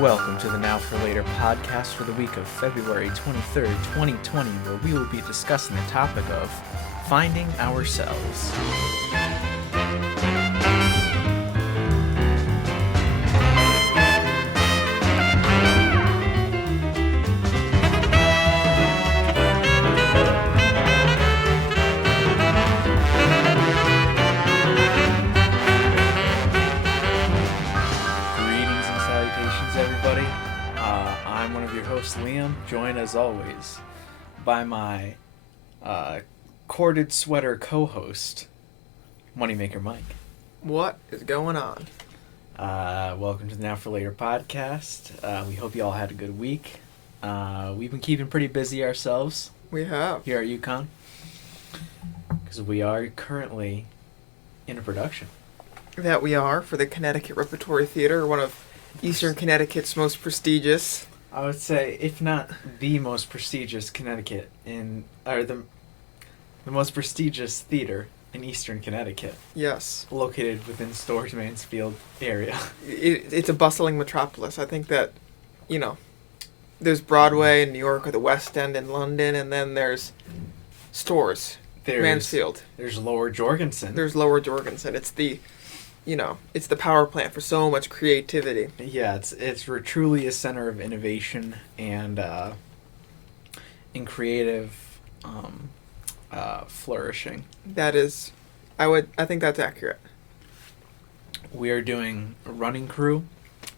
Welcome to the Now for Later podcast for the week of February 23rd, 2020, where we will be discussing the topic of finding ourselves. Liam, joined as always by my corded sweater co-host, Moneymaker Mike. What is going on? Welcome to the Now for Later podcast. We hope you all had a good week. We've been keeping pretty busy ourselves. We have. Here at UConn. Because we are currently in a production. That we are, for the Connecticut Repertory Theater, one of Eastern Connecticut's most prestigious. I would say, if not the most prestigious the most prestigious theater in Eastern Connecticut. Yes. Located within Storrs Mansfield area. It's a bustling metropolis. I think that, there's Broadway in New York, or the West End in London, and then there's Storrs, Mansfield. There's Lower Jorgensen. It's the... it's the power plant for so much creativity. Yeah, it's truly a center of innovation and creative flourishing. That is, I think that's accurate. We are doing a running crew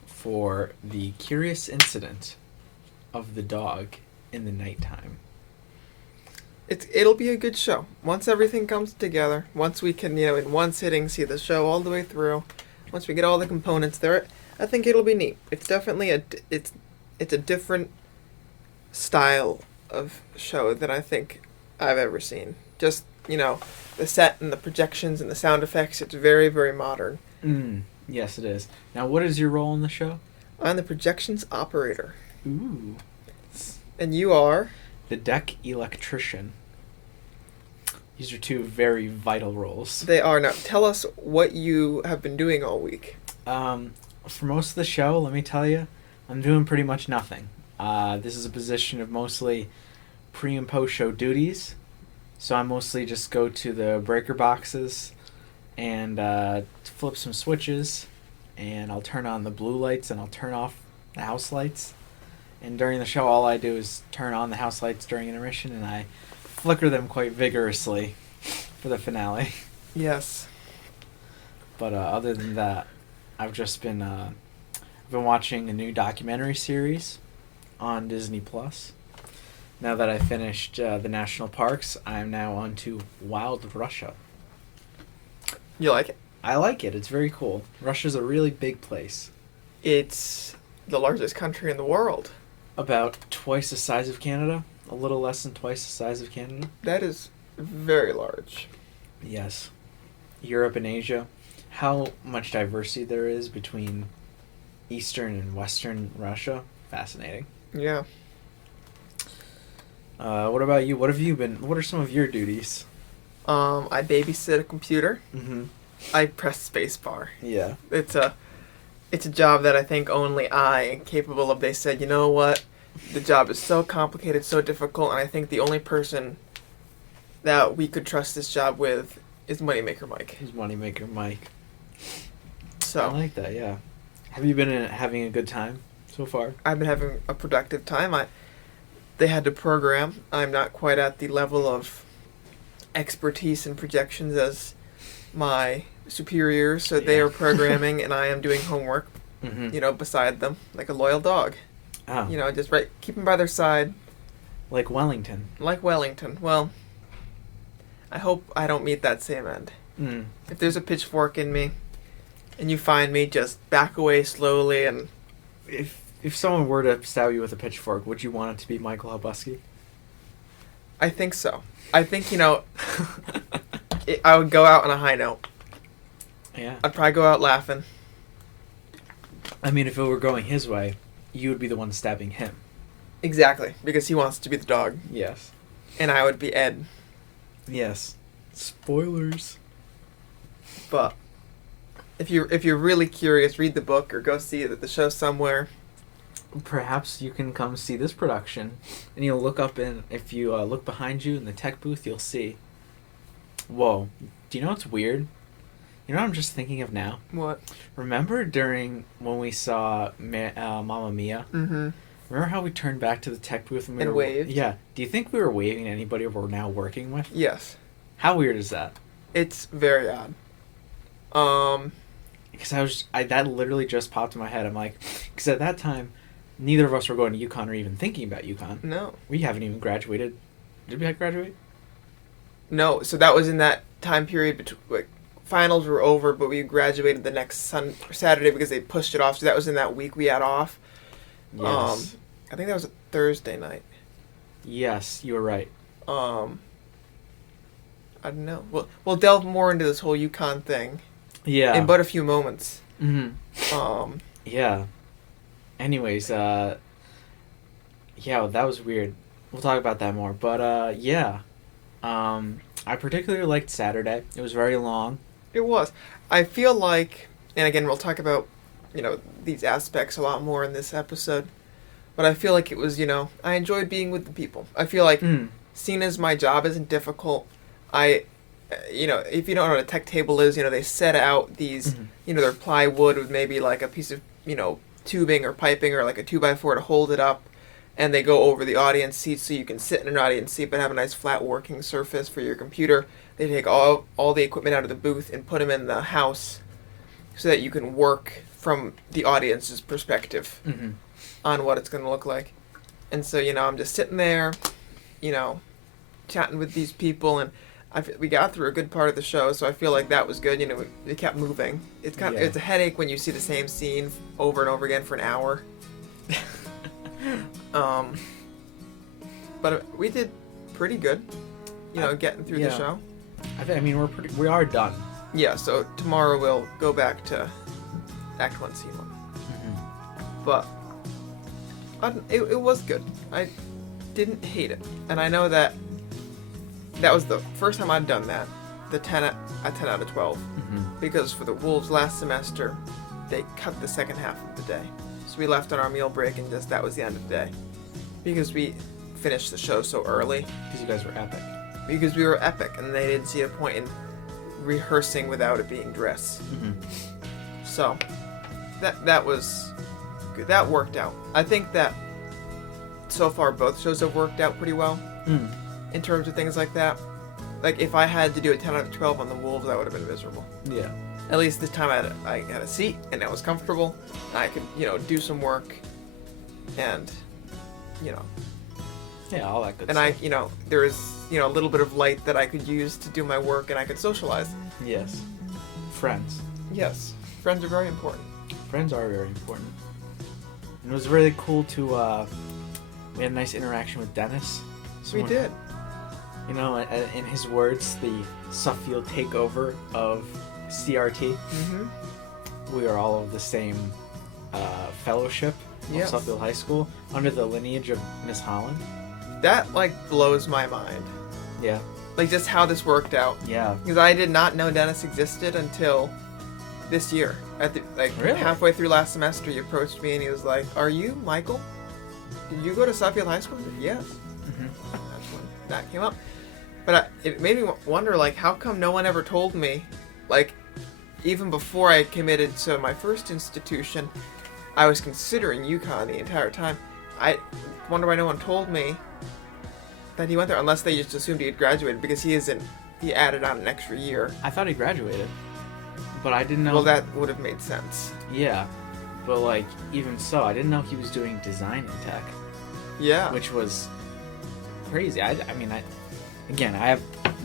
for the curious incident of the dog in the nighttime. It'll be a good show. Once everything comes together, once we can, in one sitting see the show all the way through, once we get all the components there, I think it'll be neat. It's definitely it's a different style of show than I think I've ever seen. Just, the set and the projections and the sound effects, it's very, very modern. Yes, it is. Now, what is your role in the show? I'm the projections operator. Ooh. And you are? The deck electrician. These are two very vital roles. They are. Now, tell us what you have been doing all week. For most of the show, let me tell you, I'm doing pretty much nothing. This is a position of mostly pre- and post-show duties. So I mostly just go to the breaker boxes and flip some switches. And I'll turn on the blue lights and I'll turn off the house lights. And during the show, all I do is turn on the house lights during intermission, and I flicker them quite vigorously for the finale. Yes. But other than that, I've just been watching a new documentary series on Disney Plus. Now that I finished the national parks, I'm now on to Wild Russia. You like it? I like it. It's very cool. Russia's a really big place. It's the largest country in the world. About twice the size of Canada. A little less than twice the size of Canada. That is very large. Yes. Europe and Asia. How much diversity there is between Eastern and Western Russia. Fascinating. Yeah. What about you? What are some of your duties? I babysit a computer. Mm-hmm. I press spacebar. Yeah. It's a job that I think only I am capable of. They said, you know what? The job is so complicated, so difficult, and I think the only person that we could trust this job with is Moneymaker Mike. Is Moneymaker Mike. So I like that, yeah. Have you been having a good time so far? I've been having a productive time. They had to program. I'm not quite at the level of expertise and projections as my superiors, so they are programming and I am doing homework, beside them, like a loyal dog. Oh. Just keep them by their side. Like Wellington. Well, I hope I don't meet that same end. If there's a pitchfork in me and you find me, just back away slowly. And If someone were to stab you with a pitchfork, would you want it to be Michael Hubusky? I think so. I think, I would go out on a high note. Yeah. I'd probably go out laughing. I mean, if it were going his way, you would be the one stabbing him. Exactly, because he wants to be the dog. Yes. And I would be Ed. Yes. Spoilers. But if you're really curious, read the book or go see it at the show somewhere. perhaps you can come see this production, and you'll look up and if you look behind you in the tech booth, you'll see. Whoa! Do you know what's weird? You know what I'm just thinking of now? What? Remember during when we saw Mamma Mia? Mm-hmm. Remember how we turned back to the tech booth and we And were waved? Yeah. Do you think we were waving at anybody we're now working with? Yes. How weird is that? It's very odd. Because that literally just popped in my head. I'm like, because at that time, neither of us were going to UConn or even thinking about UConn. No. We haven't even graduated. Did we graduate? No, so that was in that time period between, like, finals were over, but we graduated the next Saturday because they pushed it off. So that was in that week we had off. Yes. I think that was a Thursday night. Yes, you were right. I don't know. We'll delve more into this whole UConn thing. Yeah. In but a few moments. Mm-hmm. Yeah. Anyways, yeah, well, that was weird. We'll talk about that more. But, yeah. I particularly liked Saturday. It was very long. It was. I feel like, and again, we'll talk about, these aspects a lot more in this episode, but I feel like it was, I enjoyed being with the people. I feel like seeing as my job isn't difficult, if you don't know what a tech table is, they set out these, their plywood with maybe like a piece of, tubing or piping or like a 2x4 to hold it up. And they go over the audience seats so you can sit in an audience seat but have a nice flat working surface for your computer. They take all the equipment out of the booth and put them in the house so that you can work from the audience's perspective on what it's going to look like. And so, I'm just sitting there, chatting with these people, and we got through a good part of the show, so I feel like that was good. It kept moving. It's it's a headache when you see the same scene over and over again for an hour. But we did pretty good, getting through the show. We are done. Yeah, so tomorrow we'll go back to Act 1, Scene 1. But it was good. I didn't hate it. And I know that was the first time I'd done that, a 10 out of 12. Because for the Wolves last semester, they cut the second half of the day. So we left on our meal break and that was the end of the day. Because we finished the show so early. Because you guys were epic. Because we were epic and they didn't see a point in rehearsing without it being dress. So that was good. That worked out. I think that so far both shows have worked out pretty well in terms of things like that. Like if I had to do a 10 out of 12 on the Wolves, I would have been miserable. Yeah. At least this time I had a seat and I was comfortable and I could, do some work and, yeah, all that good and stuff. there was, a little bit of light that I could use to do my work and I could socialize. Yes. Friends. Yes. Friends are very important. Friends are very important. And it was really cool to, we had a nice interaction with Dennis. We did. In his words, the Suffield takeover of CRT. We are all of the same fellowship of Suffield High School under the lineage of Miss Holland. That blows my mind. Yeah. Just how this worked out. Yeah. Because I did not know Dennis existed until this year. Really? Halfway through last semester, he approached me and he was like, "Are you Michael? Did you go to Suffield High School?" I said, "Yes." That's when that came up. But it made me wonder, how come no one ever told me, even before I committed to my first institution, I was considering UConn the entire time. I wonder why no one told me that he went there, unless they just assumed he had graduated, because he added on an extra year. I thought he graduated, but I didn't know. Well, that would have made sense. Yeah, but even so, I didn't know he was doing design in tech. Yeah. Which was crazy.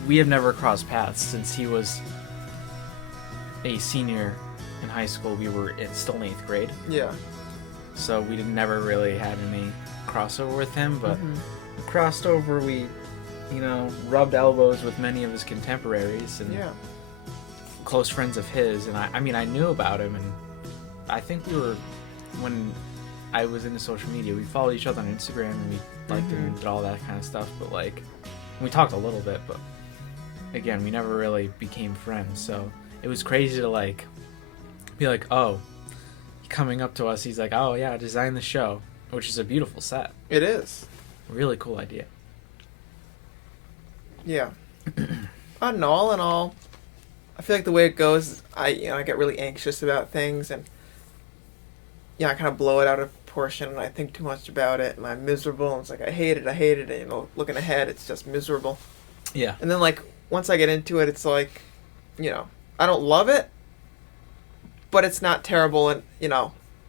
We have never crossed paths since he was a senior in high school. We were still in 8th grade. Yeah. So we never really had any crossover with him, but crossed over, we, rubbed elbows with many of his contemporaries and close friends of his. And I knew about him, and I think when I was into social media, we followed each other on Instagram and we liked him and did all that kind of stuff, but we talked a little bit, but again, we never really became friends. So it was crazy to be like, oh, coming up to us, he's like, "Oh yeah, design the show." which is a beautiful set. It is. Really cool idea. Yeah. I don't know. All in all, I feel like the way it goes, I get really anxious about things, and I kind of blow it out of proportion, and I think too much about it, and I'm miserable. And it's like I hate it, and looking ahead, it's just miserable. Yeah. And then like once I get into it, it's like, I don't love it, but it's not terrible, and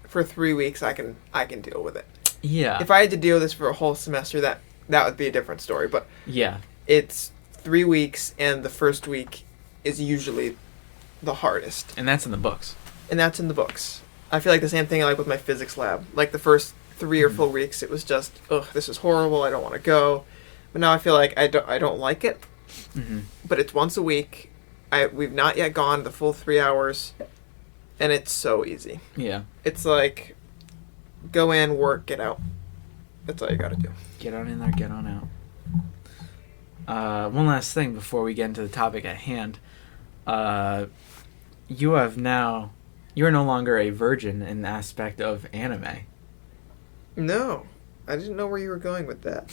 for 3 weeks I can deal with it. Yeah. If I had to deal with this for a whole semester, that would be a different story. But yeah, it's 3 weeks, and the first week is usually the hardest. And that's in the books. And that's in the books. I feel like the same thing like with my physics lab. Like the first 3 or 4 weeks, it was just, this is horrible. I don't want to go. But now I feel like I don't like it. Mm-hmm. But it's once a week. We've not yet gone the full 3 hours, and it's so easy. Yeah. It's like, go in, work, get out. That's all you got to do. Get on in there, get on out. One last thing before we get into the topic at hand. You're no longer a virgin in the aspect of anime. No. I didn't know where you were going with that.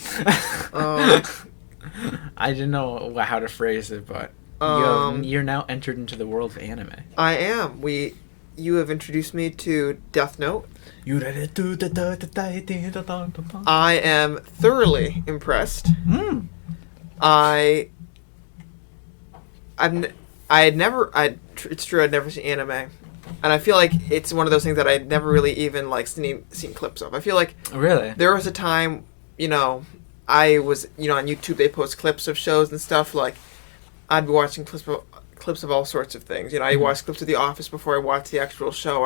I didn't know how to phrase it, but you're now entered into the world of anime. I am. You have introduced me to Death Note. I am thoroughly impressed. It's true I'd never seen anime, and I feel like it's one of those things that I'd never really even like seen clips of. I feel like really there was a time, I was on YouTube, they post clips of shows and stuff. Like I'd be watching clips of all sorts of things. I watched clips of The Office before I watched the actual show.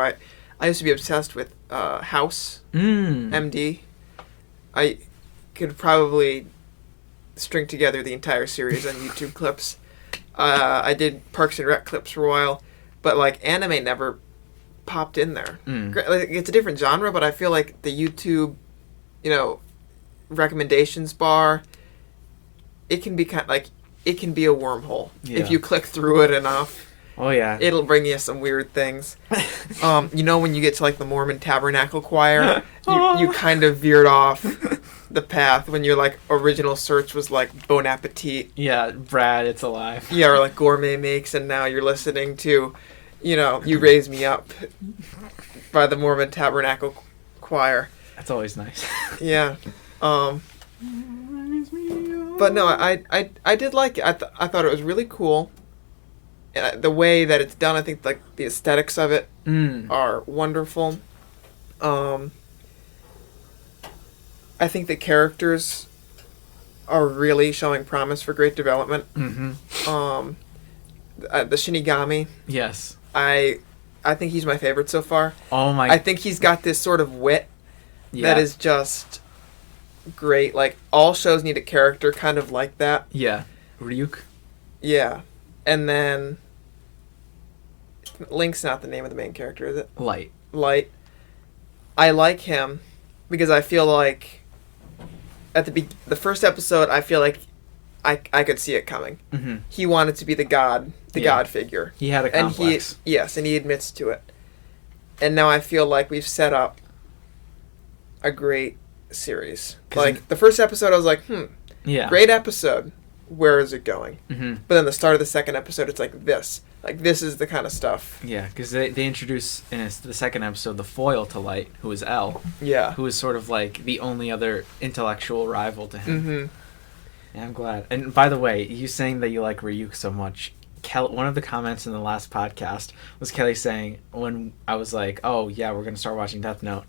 I used to be obsessed with House MD. I could probably string together the entire series on YouTube clips. I did Parks and Rec clips for a while, but like anime never popped in there. Like, it's a different genre, but I feel like the YouTube, recommendations bar, it can be it can be a wormhole if you click through it enough. Oh yeah, it'll bring you some weird things. When you get to like the Mormon Tabernacle Choir, you kind of veered off the path when your like original search was like Bon Appetit. Yeah, Brad, It's Alive. Yeah, or like Gourmet Makes, and now you're listening to, You Raise Me Up by the Mormon Tabernacle Choir. That's always nice. Yeah. But no, I did like it. I thought it was really cool. The way that it's done, I think like the aesthetics of it are wonderful. I think the characters are really showing promise for great development. Mm-hmm. The Shinigami. Yes. I think he's my favorite so far. Oh my! I think he's got this sort of wit that is just great. Like all shows need a character kind of like that. Yeah. Ryuk. Yeah. And then Link's not the name of the main character, is it? Light. I like him because I feel like at the first episode, I feel like I could see it coming. Mm-hmm. He wanted to be the god figure. He had a complex. And he admits to it. And now I feel like we've set up a great series. Like the first episode, I was like, great episode. Where is it going? Mm-hmm. But then the start of the second episode, it's like this. Like, this is the kind of stuff. Yeah, because they introduce in the second episode the foil to Light, who is L. Yeah. Who is sort of like the only other intellectual rival to him. Mm-hmm. Yeah, I'm glad. And by the way, you saying that you like Ryuk so much, one of the comments in the last podcast was Kelly saying, when I was like, oh yeah, we're going to start watching Death Note,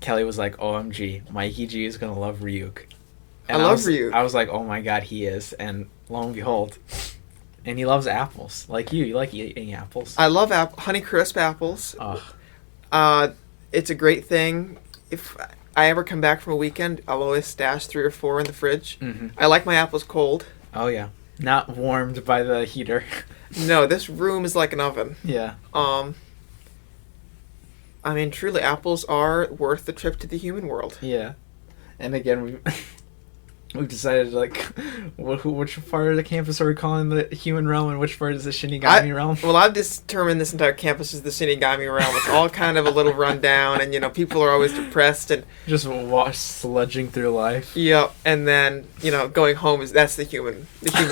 Kelly was like, OMG, Mikey G is going to love Ryuk. And I love Ryuk. I was like, oh my god, he is. And lo and behold. And he loves apples. Like you like eating apples. I love Honeycrisp apples. Ugh. It's a great thing. If I ever come back from a weekend, I'll always stash 3 or 4 in the fridge. Mm-hmm. I like my apples cold. Oh yeah. Not warmed by the heater. No, this room is like an oven. Yeah. I mean, truly, apples are worth the trip to the human world. Yeah. And again, we've decided, like, which part of the campus are we calling the human realm and which part is the Shinigami realm? Well, I've determined this entire campus is the Shinigami realm. It's all kind of a little run down, and, people are always depressed, and... Just sludging through life. Yep, and then, going home that's the human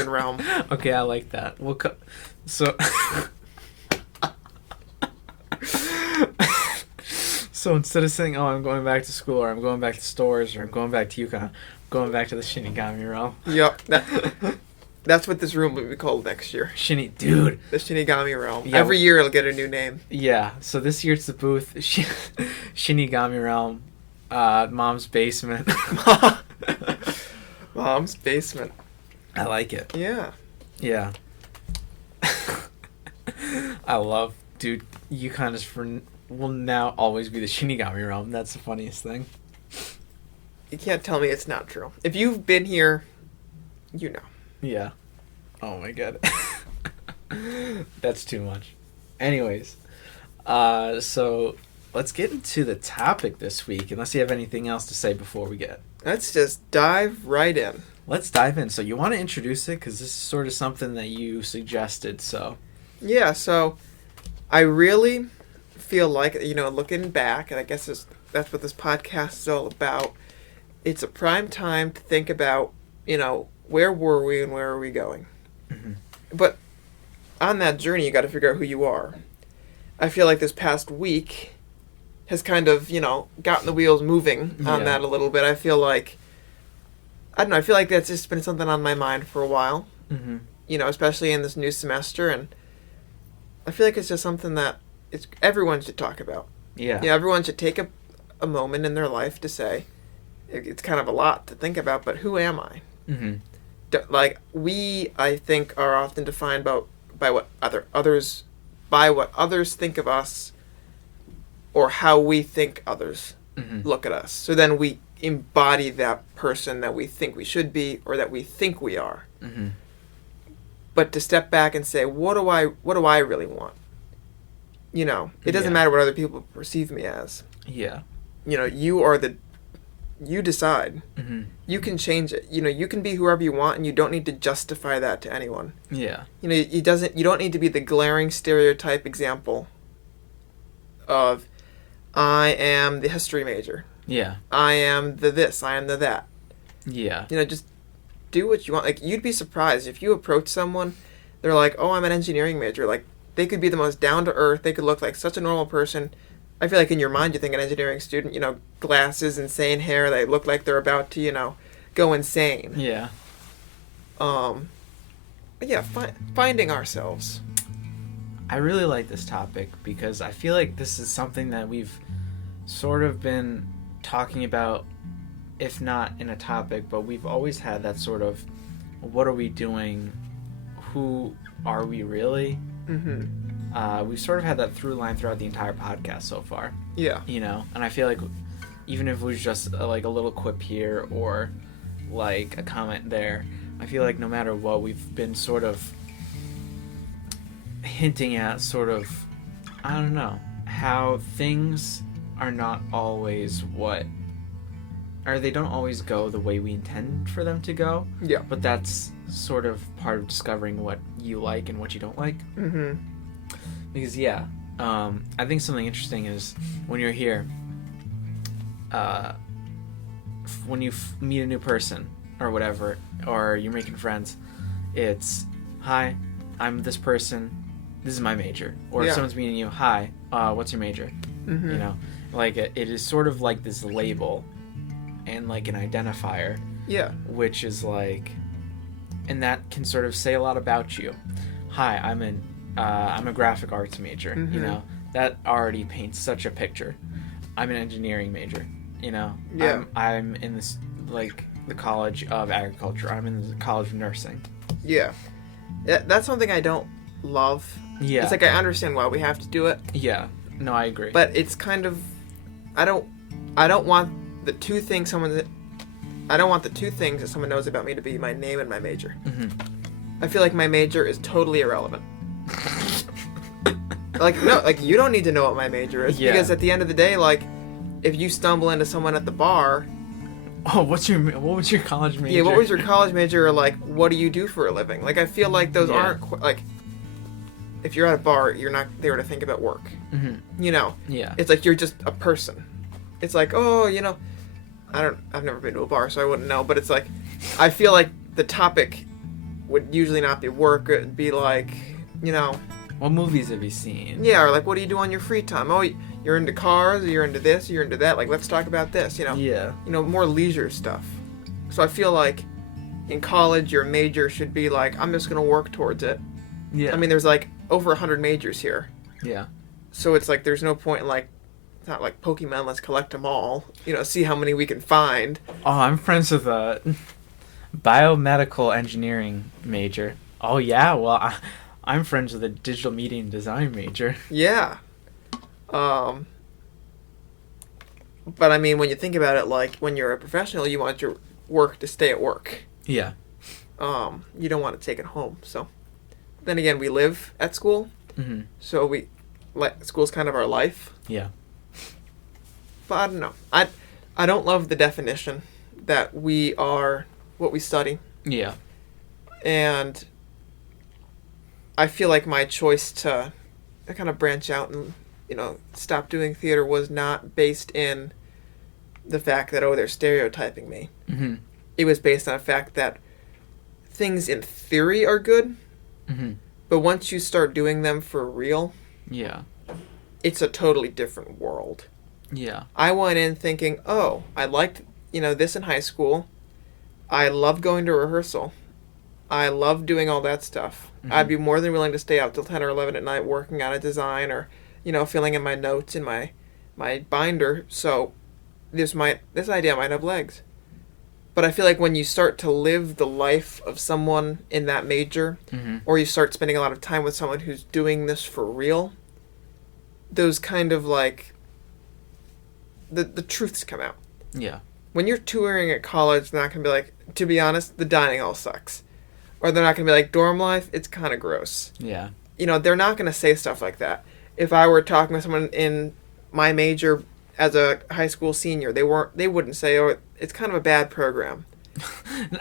realm. Okay, I like that. So... So instead of saying, oh, I'm going back to school, or I'm going back to stores, or I'm going back to UConn, I'm going back to the Shinigami realm. Yep. That's what this room will be called next year. Dude. The Shinigami realm. Yeah, Every year it'll get a new name. Yeah, so this year it's the booth, Shinigami realm, Mom's basement. Mom's basement. I like it. Yeah. Yeah. I love, dude, UConn will now always be the Shinigami realm. That's the funniest thing. You can't tell me it's not true. If you've been here, you know. Yeah. Oh my god. That's too much. Anyways, so let's get into the topic this week, unless you have anything else to say before we get. Let's just dive right in. Let's dive in. So you want to introduce it? Because this is sort of something that you suggested, so. Yeah, so I really feel like, looking back, and I guess that's what this podcast is all about, it's a prime time to think about, where were we and where are we going? Mm-hmm. But on that journey, you got to figure out who you are. I feel like this past week has kind of, gotten the wheels moving on that a little bit. I feel like, I don't know, I feel like that's just been something on my mind for a while, Mm-hmm. Especially in this new semester, and I feel like it's just something that everyone should talk about. Yeah. Everyone should take a moment in their life to say, it's kind of a lot to think about, but who am I? Mm-hmm. We, I think, are often defined by what others think of us, or how we think others Mm-hmm. look at us. So then we embody that person that we think we should be, or that we think we are. Mm-hmm. But to step back and say, what do I really want? It doesn't matter what other people perceive me as. Yeah. You decide. Mm-hmm. You can change it. You can be whoever you want, and you don't need to justify that to anyone. Yeah. You don't need to be the glaring stereotype example of, I am the history major. Yeah. I am the this, I am the that. Yeah. Just do what you want. Like, you'd be surprised if you approach someone, they're like, oh, I'm an engineering major. Like, they could be the most down to earth, they could look like such a normal person. I feel like in your mind you think an engineering student, glasses, insane hair, they look like they're about to, go insane. Yeah. But yeah, finding ourselves. I really like this topic because I feel like this is something that we've sort of been talking about, if not in a topic, but we've always had that sort of, what are we doing? Who are we really? Mm-hmm. We've sort of had that through line throughout the entire podcast so far. Yeah. And I feel like even if it was just like a little quip here or like a comment there, I feel like no matter what, we've been sort of hinting at sort of, I don't know, how things are not always they don't always go the way we intend for them to go. Yeah. But that's sort of part of discovering what you like and what you don't like. Mm-hmm. Because, I think something interesting is when you're here, when you meet a new person or whatever, or you're making friends, it's, hi, I'm this person, this is my major. Or if someone's meeting you, hi, what's your major? Mm-hmm. Like it is sort of like this label and like an identifier. Yeah. Which is like, and that can sort of say a lot about you. Hi, I'm a graphic arts major. Mm-hmm. That already paints such a picture. I'm an engineering major. Yeah. I'm in this like the College of Agriculture. I'm in the College of Nursing. Yeah. That's something I don't love. Yeah. It's like I understand why we have to do it. Yeah. No, I agree. But it's kind of, I don't want the two things that someone knows about me to be my name and my major. Mm-hmm. I feel like my major is totally irrelevant. You don't need to know what my major is, because at the end of the day, like, if you stumble into someone at the bar Oh, what was your college major? Yeah, what was your college major, or like, what do you do for a living? Like, I feel like those aren't like, if you're at a bar, you're not there to think about work. Mm-hmm. You know? Yeah. It's like you're just a person. It's like, oh, you know, I've never been to a bar, so I wouldn't know, but it's like, I feel like the topic would usually not be work. It would be like, you know, What movies have you seen? yeah, or like, what do you do on your free time? Oh, you're into cars, or you're into this, or you're into that. Like, let's talk about this, you know? Yeah. You know, more leisure stuff. So I feel like in college, your major should be like, I'm just going to work towards it. Yeah. I mean, there's like over 100 majors here. Yeah. So it's like, there's no point in like, it's not like Pokemon, let's collect them all. You know, see how many we can find. Oh, I'm friends with a biomedical engineering major. Oh, yeah? Well, I'm friends with a digital media and design major. Yeah. But I mean, when you think about it, like, when you're a professional, you want your work to stay at work. Yeah. You don't want to take it home. So then again, we live at school. Mm-hmm. So school's kind of our life. Yeah. But I don't know. I don't love the definition that we are what we study. Yeah. And I feel like my choice to kind of branch out and, you know, stop doing theater was not based in the fact that, oh, they're stereotyping me. Mm-hmm. It was based on the fact that things in theory are good, Mm-hmm. but once you start doing them for real, Yeah. it's a totally different world. Yeah. I went in thinking, oh, I liked, you know, this in high school. I loved going to rehearsal. I loved doing all that stuff. Mm-hmm. I'd be more than willing to stay out till 10 or 11 at night working on a design, or, you know, filling in my notes in my binder. So this idea might have legs. But I feel like when you start to live the life of someone in that major, Mm-hmm. or you start spending a lot of time with someone who's doing this for real, those kind of like the truths come out. Yeah. When you're touring at college, they're not going to be like, to be honest, the dining hall sucks. Or they're not going to be like, dorm life, it's kind of gross. Yeah. You know, they're not going to say stuff like that. If I were talking with someone in my major as a high school senior, they wouldn't say, oh, it's kind of a bad program.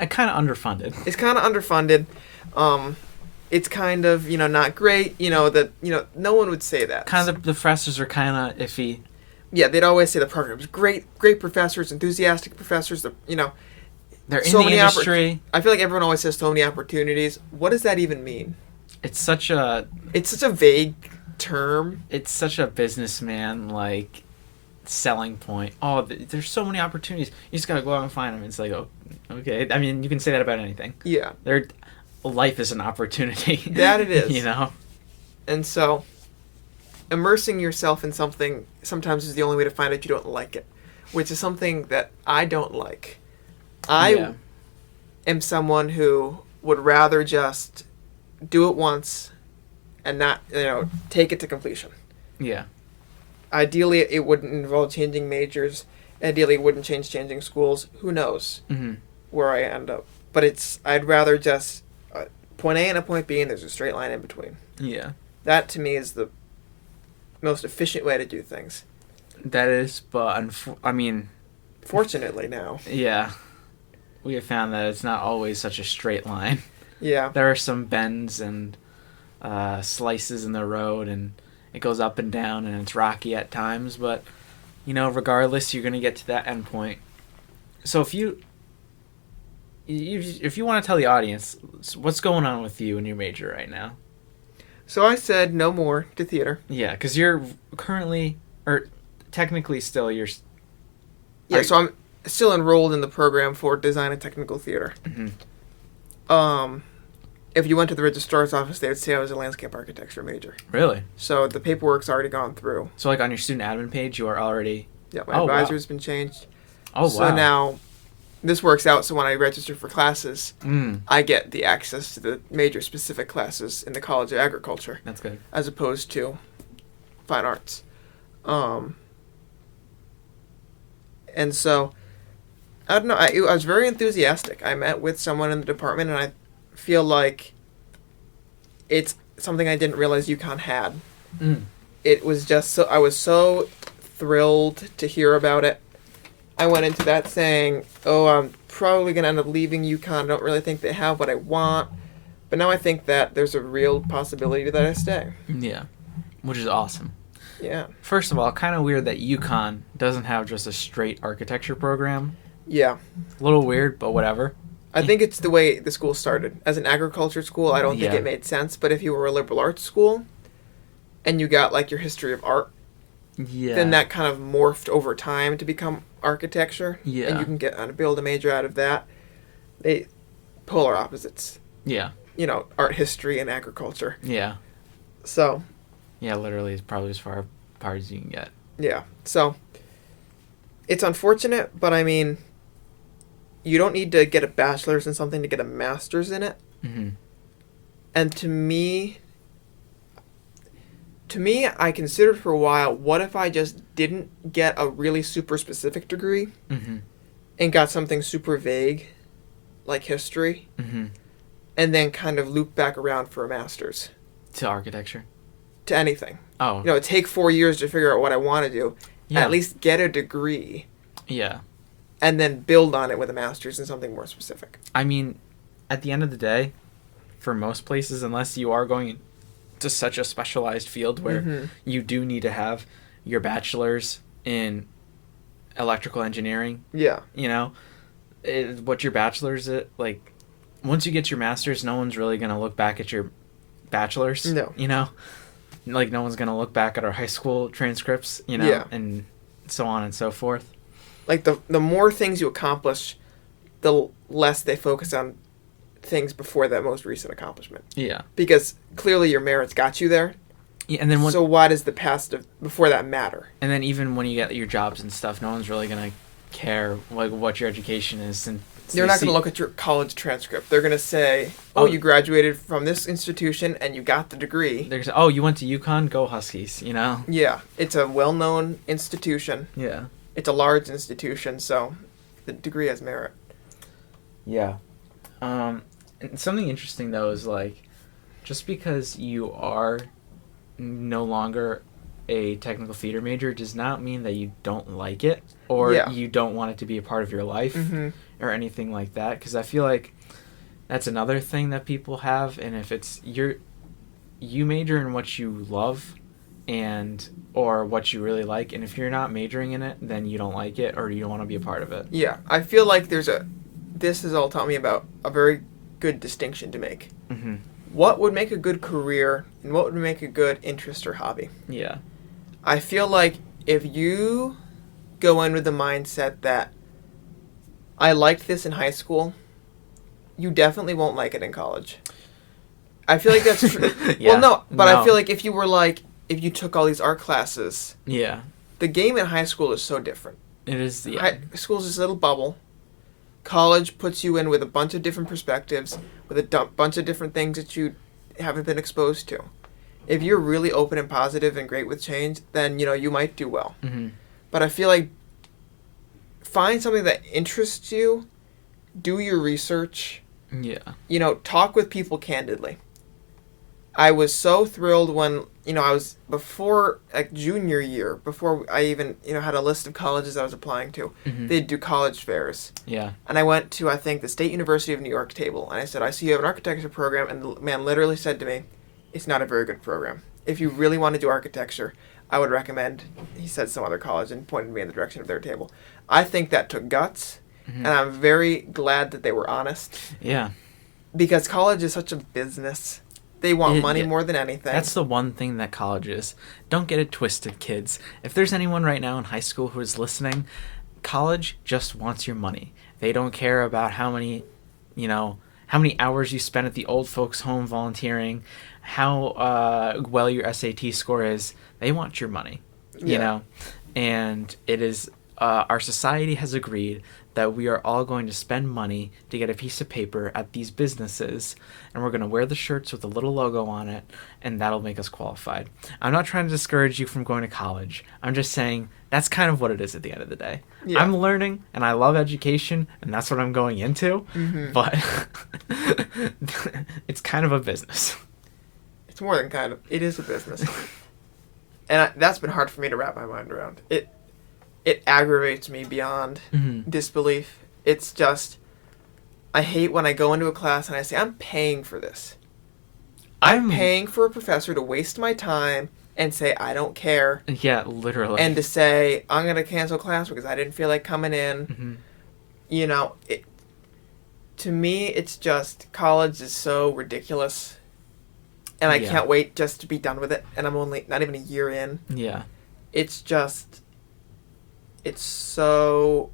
Kind of underfunded. It's kind of underfunded. It's kind of, you know, not great. You know, no one would say that. Kind of the professors are kind of iffy. Yeah, they'd always say the program's great professors, enthusiastic professors, you know. They're in so the many industry. I feel like everyone always says so many opportunities. What does that even mean? It's such a vague term. It's such a businessman like selling point. Oh, there's so many opportunities. You just gotta go out and find them. It's like, oh, okay. I mean, you can say that about anything. Yeah. Life is an opportunity. That it is. You know. And so, immersing yourself in something sometimes is the only way to find out you don't like it, which is something that I don't like. I am someone who would rather just do it once and not, you know, take it to completion. Yeah. Ideally, it wouldn't involve changing majors. Ideally, it wouldn't changing schools. Who knows where I end up? But I'd rather just point A and a point B, and there's a straight line in between. Yeah. That to me is the most efficient way to do things. That is, but I mean, fortunately now. Yeah. We have found that it's not always such a straight line. Yeah. There are some bends and slices in the road, and it goes up and down, and it's rocky at times, but, you know, regardless, you're going to get to that end point. So if you want to tell the audience, what's going on with you and your major right now? So I said no more to theater. Yeah, because you're currently, or technically still, so I'm still enrolled in the program for design and technical theater. Mm-hmm. If you went to the registrar's office, they would say I was a landscape architecture major. Really? So the paperwork's already gone through. So like on your student admin page, you are already... Yeah, my advisor's been changed. Oh, wow. So now this works out, so when I register for classes, I get the access to the major specific classes in the College of Agriculture. That's good. As opposed to fine arts. And so, I don't know, I was very enthusiastic. I met with someone in the department, and I feel like it's something I didn't realize UConn had. It was just I was so thrilled to hear about it. I went into that saying, oh, I'm probably going to end up leaving UConn. I don't really think they have what I want. But now I think that there's a real possibility that I stay. Yeah, which is awesome. Yeah. First of all, kind of weird that UConn doesn't have just a straight architecture program. Yeah. A little weird, but whatever. I think it's the way the school started. As an agriculture school, I don't think Yeah. it made sense. But if you were a liberal arts school and you got like your history of art, Yeah. then that kind of morphed over time to become architecture. Yeah. And you can build a major out of that. They polar opposites. Yeah. You know, art history and agriculture. Yeah. So. Yeah, literally, it's probably as far apart as you can get. Yeah. So. It's unfortunate, but I mean, you don't need to get a bachelor's in something to get a master's in it. Mm-hmm. And to me, I considered for a while, what if I just didn't get a really super specific degree Mm-hmm. and got something super vague, like history, Mm-hmm. and then kind of loop back around for a master's To architecture. to anything. Oh. You know, take 4 years to figure out what I want to do. Yeah. At least get a degree. Yeah. And then build on it with a master's in something more specific. I mean, at the end of the day, for most places, unless you are going to such a specialized field where Mm-hmm. you do need to have your bachelor's in electrical engineering, Yeah. you know, what your bachelor's is, like, once you get your master's, no one's really going to look back at your bachelor's. No. You know? Like, no one's going to look back at our high school transcripts, you know, Yeah. and so on and so forth. Like, the more things you accomplish, the less they focus on things before that most recent accomplishment. Yeah. Because clearly your merits got you there. Yeah, and then So why does the past before that matter? and then even when you get your jobs and stuff, no one's really going to care, like, what your education is. And They're not going to look at your college transcript. They're going to say, oh, you graduated from this institution and you got the degree. They're gonna say, oh, you went to UConn? Go Huskies, you know? Yeah. It's a well-known institution. Yeah. It's a large institution, so the degree has merit. Yeah. And something interesting, though, is, like, just because you are no longer a technical theater major does not mean that you don't like it or Yeah. you don't want it to be a part of your life Mm-hmm. or anything like that. Because I feel like that's another thing that people have. And if it's you major in what you love and or what you really like, and if you're not majoring in it, then you don't like it or you don't want to be a part of it. Yeah. I feel like this has all taught me about a very good distinction to make. Mm-hmm. What would make a good career and what would make a good interest or hobby? Yeah. I feel like if you go in with the mindset that I liked this in high school, you definitely won't like it in college. I feel like that's true. Yeah. Well, no, but No. I feel like if you took all these art classes, Yeah. the game in high school is so different. It is. Yeah. High school's just a little bubble. College puts you in with a bunch of different perspectives, with a bunch of different things that you haven't been exposed to. If you're really open and positive and great with change, then, you know, you might do well. Mm-hmm. But I feel like find something that interests you, do your research, Yeah. you know, talk with people candidly. I was so thrilled when, you know, I was before, like, junior year, before I even, you know, had a list of colleges I was applying to. Mm-hmm. They'd do college fairs. Yeah. And I went to, I think, the State University of New York table. And I said, I see you have an architecture program. And the man literally said to me, it's not a very good program. If you really want to do architecture, I would recommend, he said some other college and pointed me in the direction of their table. I think that took guts. Mm-hmm. And I'm very glad that they were honest. Yeah. Because college is such a business. They want money more than anything. That's the one thing that college is. Don't get it twisted, kids. If there's anyone right now in high school who is listening, college just wants your money. They don't care about how many hours you spend at the old folks' home volunteering, how well your SAT score is. They want your money, you know? And it is, our society has agreed that we are all going to spend money to get a piece of paper at these businesses, and we're going to wear the shirts with a little logo on it, and that'll make us qualified. I'm not trying to discourage you from going to college. I'm just saying that's kind of what it is at the end of the day. Yeah. I'm learning, and I love education, and that's what I'm going into, but it's kind of a business. It's more than kind of. It is a business. And that's been hard for me to wrap my mind around. it aggravates me beyond disbelief. It's just, I hate when I go into a class and I say, I'm paying for this. I'm paying for a professor to waste my time and say, I don't care. Yeah, literally. And to say, I'm going to cancel class because I didn't feel like coming in. You know, to me, it's just, college is so ridiculous. And I can't wait just to be done with it. And I'm only not even a year in. Yeah. It's just, it's so,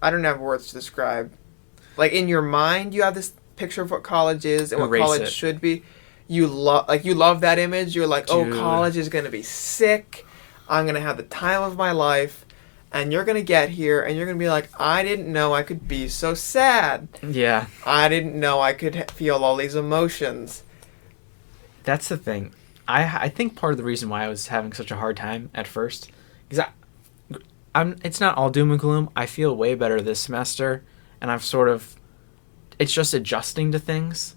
I don't have words to describe. Like, in your mind, you have this picture of what college is and what college should be. You love that image. You're like, Dude. oh, college is going to be sick. I'm going to have the time of my life. And you're going to get here and you're going to be like, I didn't know I could be so sad. Yeah. I didn't know I could feel all these emotions. That's the thing. I think part of the reason why I was having such a hard time at first, because it's not all doom and gloom. I feel way better this semester, and it's just adjusting to things.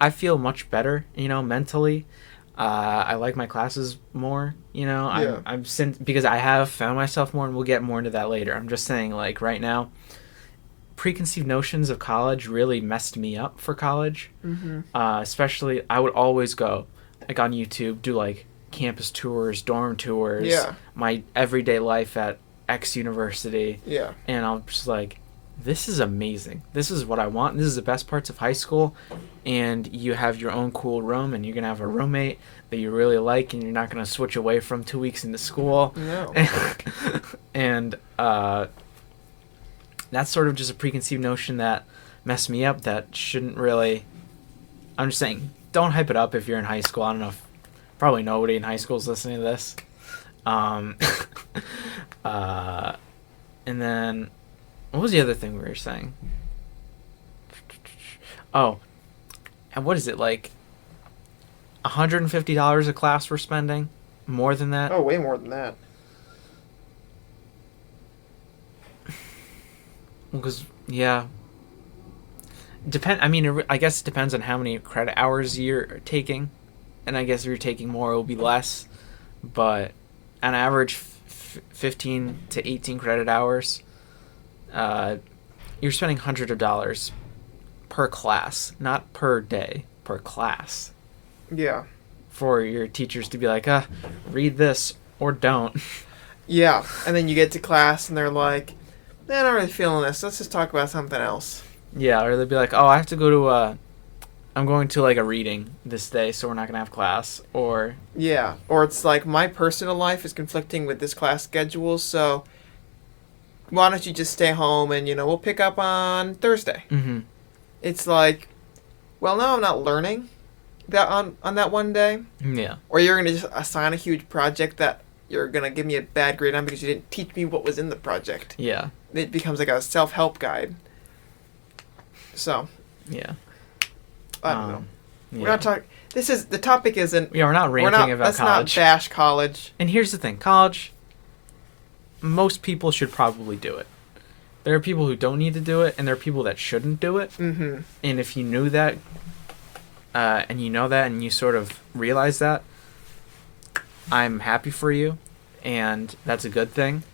I feel much better, mentally. I like my classes more, because I have found myself more, and we'll get more into that later. I'm just saying, like, right now, preconceived notions of college really messed me up for college. Especially, I would always go, like, on YouTube, do, like, campus tours, dorm tours, my everyday life at X university. And I'm just like, this is amazing. This is what I want. This is the best parts of high school. And you have your own cool room, and you're going to have a roommate that you really like, and you're not going to switch away from 2 weeks into school. No. And that's sort of just a preconceived notion that messed me up that shouldn't really... I'm just saying, don't hype it up if you're in high school. I don't know if... Probably nobody in high school is listening to this. And then... What was the other thing we were saying? Oh. And what is it, like... $150 a class we're spending? More than that? Oh, way more than that. Because, yeah. I guess it depends on how many credit hours you're taking. And I guess if you're taking more, it'll be less. But on average, 15 to 18 credit hours, you're spending hundreds of dollars per class. Not per day, per class. Yeah. For your teachers to be like, read this or don't. Yeah. And then you get to class and they're like, I'm not really feeling this. Let's just talk about something else. Yeah, or they'd be like, I have to go to I'm going to, like, a reading this day, so we're not going to have class, or... Yeah, or it's like, my personal life is conflicting with this class schedule, so why don't you just stay home and, we'll pick up on Thursday. It's like, well, no, I'm not learning that on that one day. Yeah. Or you're going to just assign a huge project that you're going to give me a bad grade on because you didn't teach me what was in the project. Yeah. It becomes like a self-help guide. So. Yeah. I don't know. Yeah. We're not talking... The topic isn't... Yeah, we're not ranting about college. Let's not bash college. And here's the thing. College, most people should probably do it. There are people who don't need to do it, and there are people that shouldn't do it. And if you knew that, and you know that, and you sort of realize that, I'm happy for you, and that's a good thing.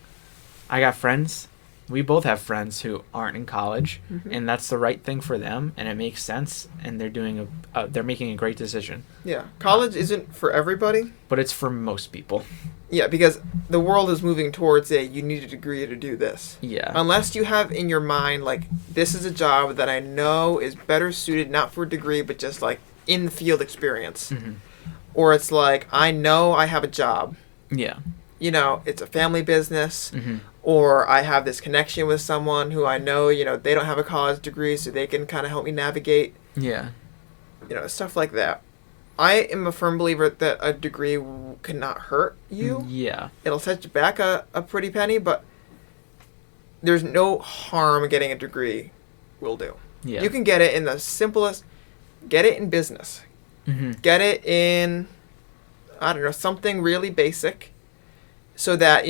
I got friends. We both have friends who aren't in college, and that's the right thing for them, and it makes sense, and they're making a great decision. Yeah, college isn't for everybody, but it's for most people. Yeah, because the world is moving towards you need a degree to do this. Yeah. Unless you have in your mind, like, this is a job that I know is better suited not for a degree, but just, like, in-field experience. Or it's like, I know I have a job. Yeah. It's a family business. Or I have this connection with someone who I know, they don't have a college degree, so they can kind of help me navigate. Yeah. Stuff like that. I am a firm believer that a degree cannot hurt you. Yeah. It'll set you back a pretty penny, but there's no harm getting a degree will do. Yeah. You can get it in the simplest... Get it in business. Get it in, I don't know, something really basic so that,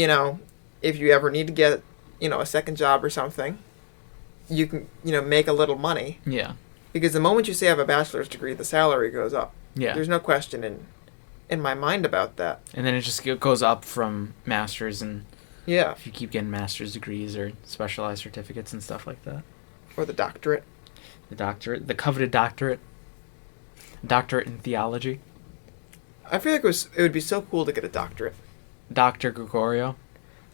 if you ever need to get, a second job or something, you can, make a little money. Yeah. Because the moment you say I have a bachelor's degree, the salary goes up. Yeah. There's no question in my mind about that. And then it just goes up from master's and Yeah. If you keep getting master's degrees or specialized certificates and stuff like that. Or the doctorate. The doctorate, the coveted doctorate. Doctorate in theology. I feel like it would be so cool to get a doctorate. Dr. Gregorio.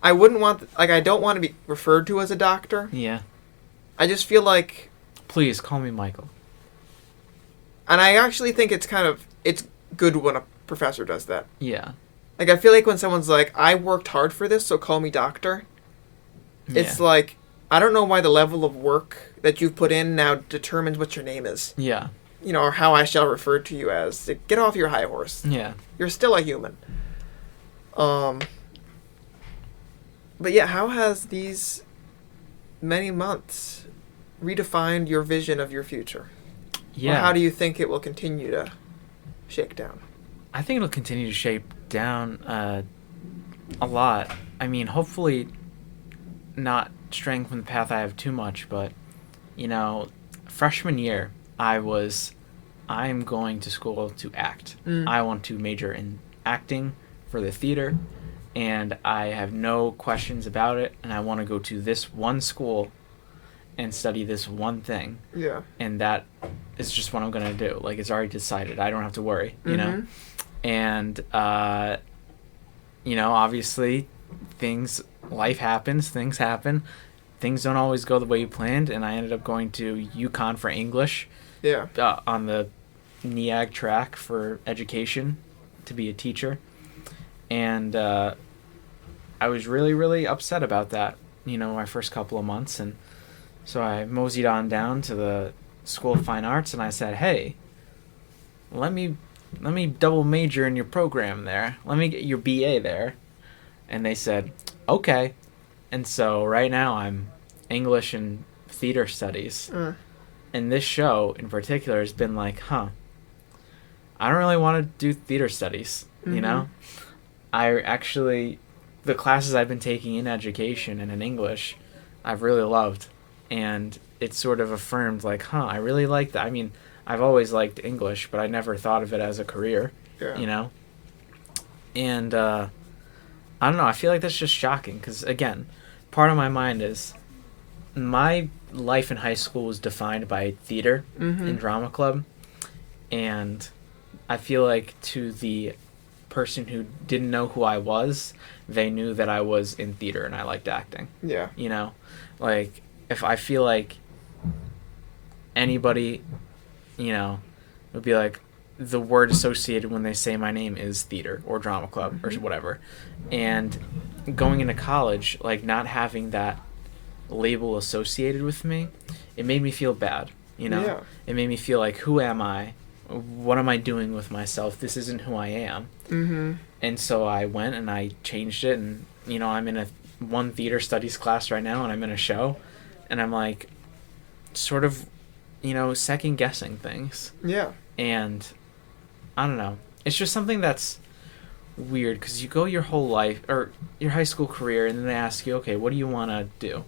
I wouldn't want, I don't want to be referred to as a doctor. Yeah. I just feel like... Please, call me Michael. And I actually think it's good when a professor does that. Yeah. Like, I feel like when someone's like, I worked hard for this, so call me doctor. Yeah. It's like, I don't know why the level of work that you've put in now determines what your name is. Yeah. Or how I shall refer to you as. Get off your high horse. Yeah. You're still a human. But yeah, how has these many months redefined your vision of your future? Yeah. Or how do you think it will continue to shake down? I think it'll continue to shape down a lot. I mean, hopefully not straying from the path I have too much, but, freshman year, I'm going to school to act. I want to major in acting for the theater, and I have no questions about it, and I want to go to this one school and study this one thing. Yeah. And that is just what I'm going to do. Like, it's already decided. I don't have to worry, you know? And, obviously life happens, things happen. Things don't always go the way you planned, and I ended up going to UConn for English. Yeah. On the NEAG track for education to be a teacher. And I was really, really upset about that, my first couple of months. And so I moseyed on down to the School of Fine Arts, and I said, hey, let me double major in your program there. Let me get your BA there. And they said, okay. And so right now I'm English and theater studies. And this show in particular has been like, I don't really want to do theater studies, I actually, the classes I've been taking in education and in English, I've really loved. And it sort of affirmed like, I really like that. I mean, I've always liked English, but I never thought of it as a career, And I don't know, I feel like that's just shocking because, again, part of my mind is my life in high school was defined by theater and drama club. And I feel like to the person who didn't know who I was, they knew that I was in theater and I liked acting. Yeah. Like, if I feel like anybody, would be like, the word associated when they say my name is theater or drama club or whatever. And going into college, like, not having that label associated with me, it made me feel bad, Yeah. It made me feel like, who am I? What am I doing with myself? This isn't who I am. And so I went and I changed it, and I'm in one theater studies class right now, and I'm in a show, and I'm like sort of second guessing things. Yeah. And I don't know, it's just something that's weird because you go your whole life or your high school career, and then they ask you, okay, what do you want to do?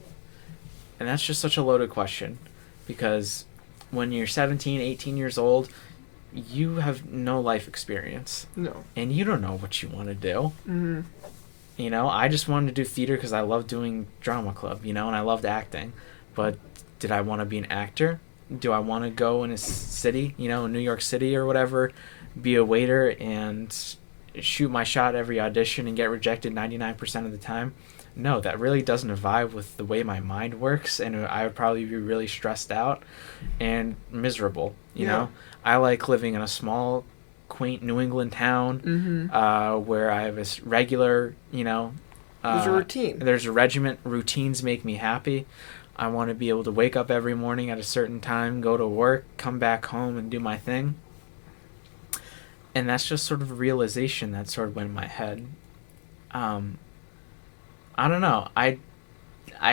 And that's just such a loaded question, because when you're 17, 18 years old, you have no life experience. No. And you don't know what you want to do. I just wanted to do theater because I love doing drama club, and I loved acting. But did I want to be an actor? Do I want to go in a city, in New York City or whatever, be a waiter and shoot my shot every audition and get rejected 99% of the time? No, that really doesn't vibe with the way my mind works, and I would probably be really stressed out and miserable, you know? I like living in a small, quaint New England town where I have a regular, there's a routine. There's a regiment. Routines make me happy. I want to be able to wake up every morning at a certain time, go to work, come back home, and do my thing. And that's just sort of a realization that sort of went in my head. I don't know. I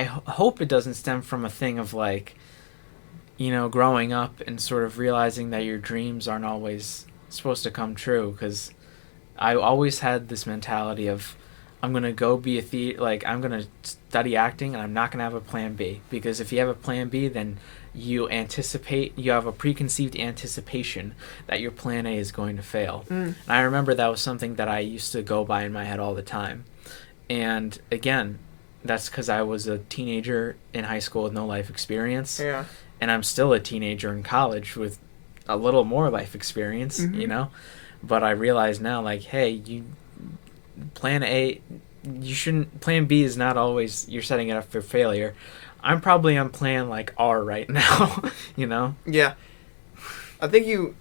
hope it doesn't stem from a thing of like, growing up and sort of realizing that your dreams aren't always supposed to come true. Because I always had this mentality of, I'm going to go be I'm going to study acting, and I'm not going to have a plan B. Because if you have a plan B, then you have a preconceived anticipation that your plan A is going to fail. And I remember that was something that I used to go by in my head all the time. And again, that's because I was a teenager in high school with no life experience. Yeah. And I'm still a teenager in college with a little more life experience, you know? But I realize now, like, hey, plan A, you shouldn't, plan B is not always, you're setting it up for failure. I'm probably on plan, like, R right now, you know? Yeah. I think you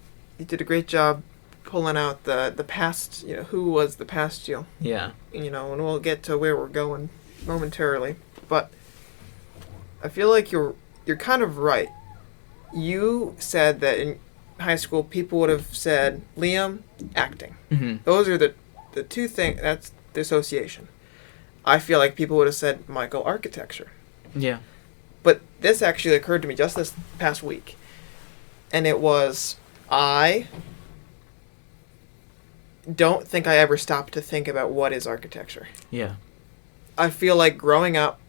did a great job pulling out the past, who was the past you. Yeah. And we'll get to where we're going momentarily. But I feel like you're kind of right. You said that in high school people would have said, Liam, acting. Mm-hmm. Those are the two things, that's the association. I feel like people would have said, Michael, architecture. Yeah. But this actually occurred to me just this past week. And it was, I don't think I ever stopped to think about what is architecture. Yeah. I feel like growing up,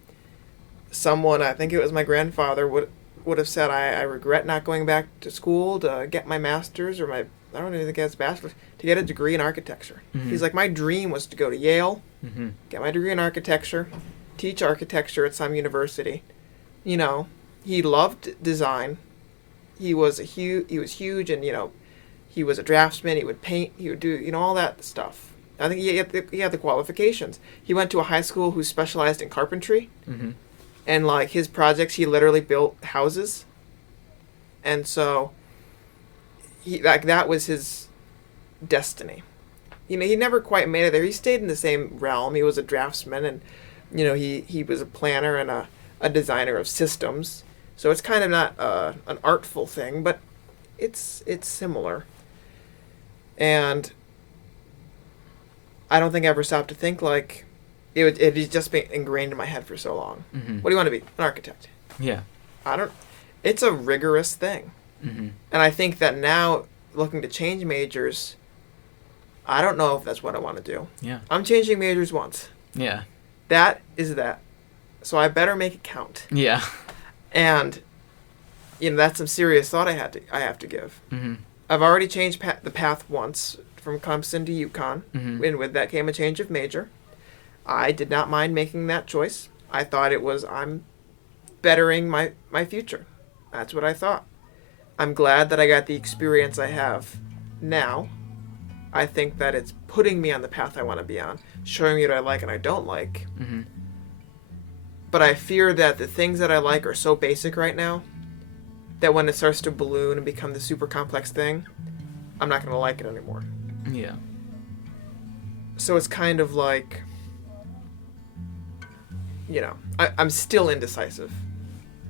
someone, I think it was my grandfather, would have said, I regret not going back to school to get my master's or I don't even think it's bachelor's, to get a degree in architecture. Mm-hmm. He's like, my dream was to go to Yale, Mm-hmm. get my degree in architecture, teach architecture at some university. He loved design. He was huge, and he was a draftsman. He would paint. He would do all that stuff. I think he had the qualifications. He went to a high school who specialized in carpentry, and like his projects, he literally built houses. And so, that was his destiny. He never quite made it there. He stayed in the same realm. He was a draftsman, and he was a planner and a designer of systems. So it's kind of not an artful thing, but it's similar. And I don't think I ever stopped to think like it had just been ingrained in my head for so long. Mm-hmm. What do you want to be? An architect. Yeah. It's a rigorous thing. Mm-hmm. And I think that now, looking to change majors, I don't know if that's what I want to do. Yeah. I'm changing majors once. Yeah. That is that. So I better make it count. Yeah. And, that's some serious thought I have to give. Mm-hmm. I've already changed the path once from Clemson to UConn, Mm-hmm. and with that came a change of major. I did not mind making that choice. I thought I'm bettering my future. That's what I thought. I'm glad that I got the experience I have now. I think that it's putting me on the path I want to be on, showing me what I like and I don't like. Mm-hmm. But I fear that the things that I like are so basic right now that when it starts to balloon and become the super complex thing, I'm not going to like it anymore. Yeah. So it's kind of like, I'm still indecisive.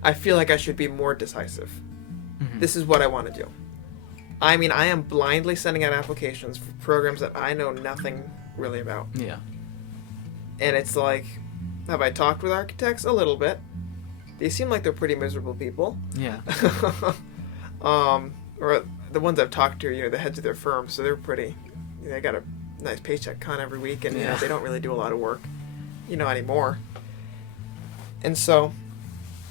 I feel like I should be more decisive. Mm-hmm. This is what I want to do. I mean, I am blindly sending out applications for programs that I know nothing really about. Yeah. And it's like, have I talked with architects? A little bit. They seem like they're pretty miserable people. Yeah. Or the ones I've talked to, the heads of their firms, so they're pretty, they got a nice paycheck con every week, and they don't really do a lot of work, anymore. And so,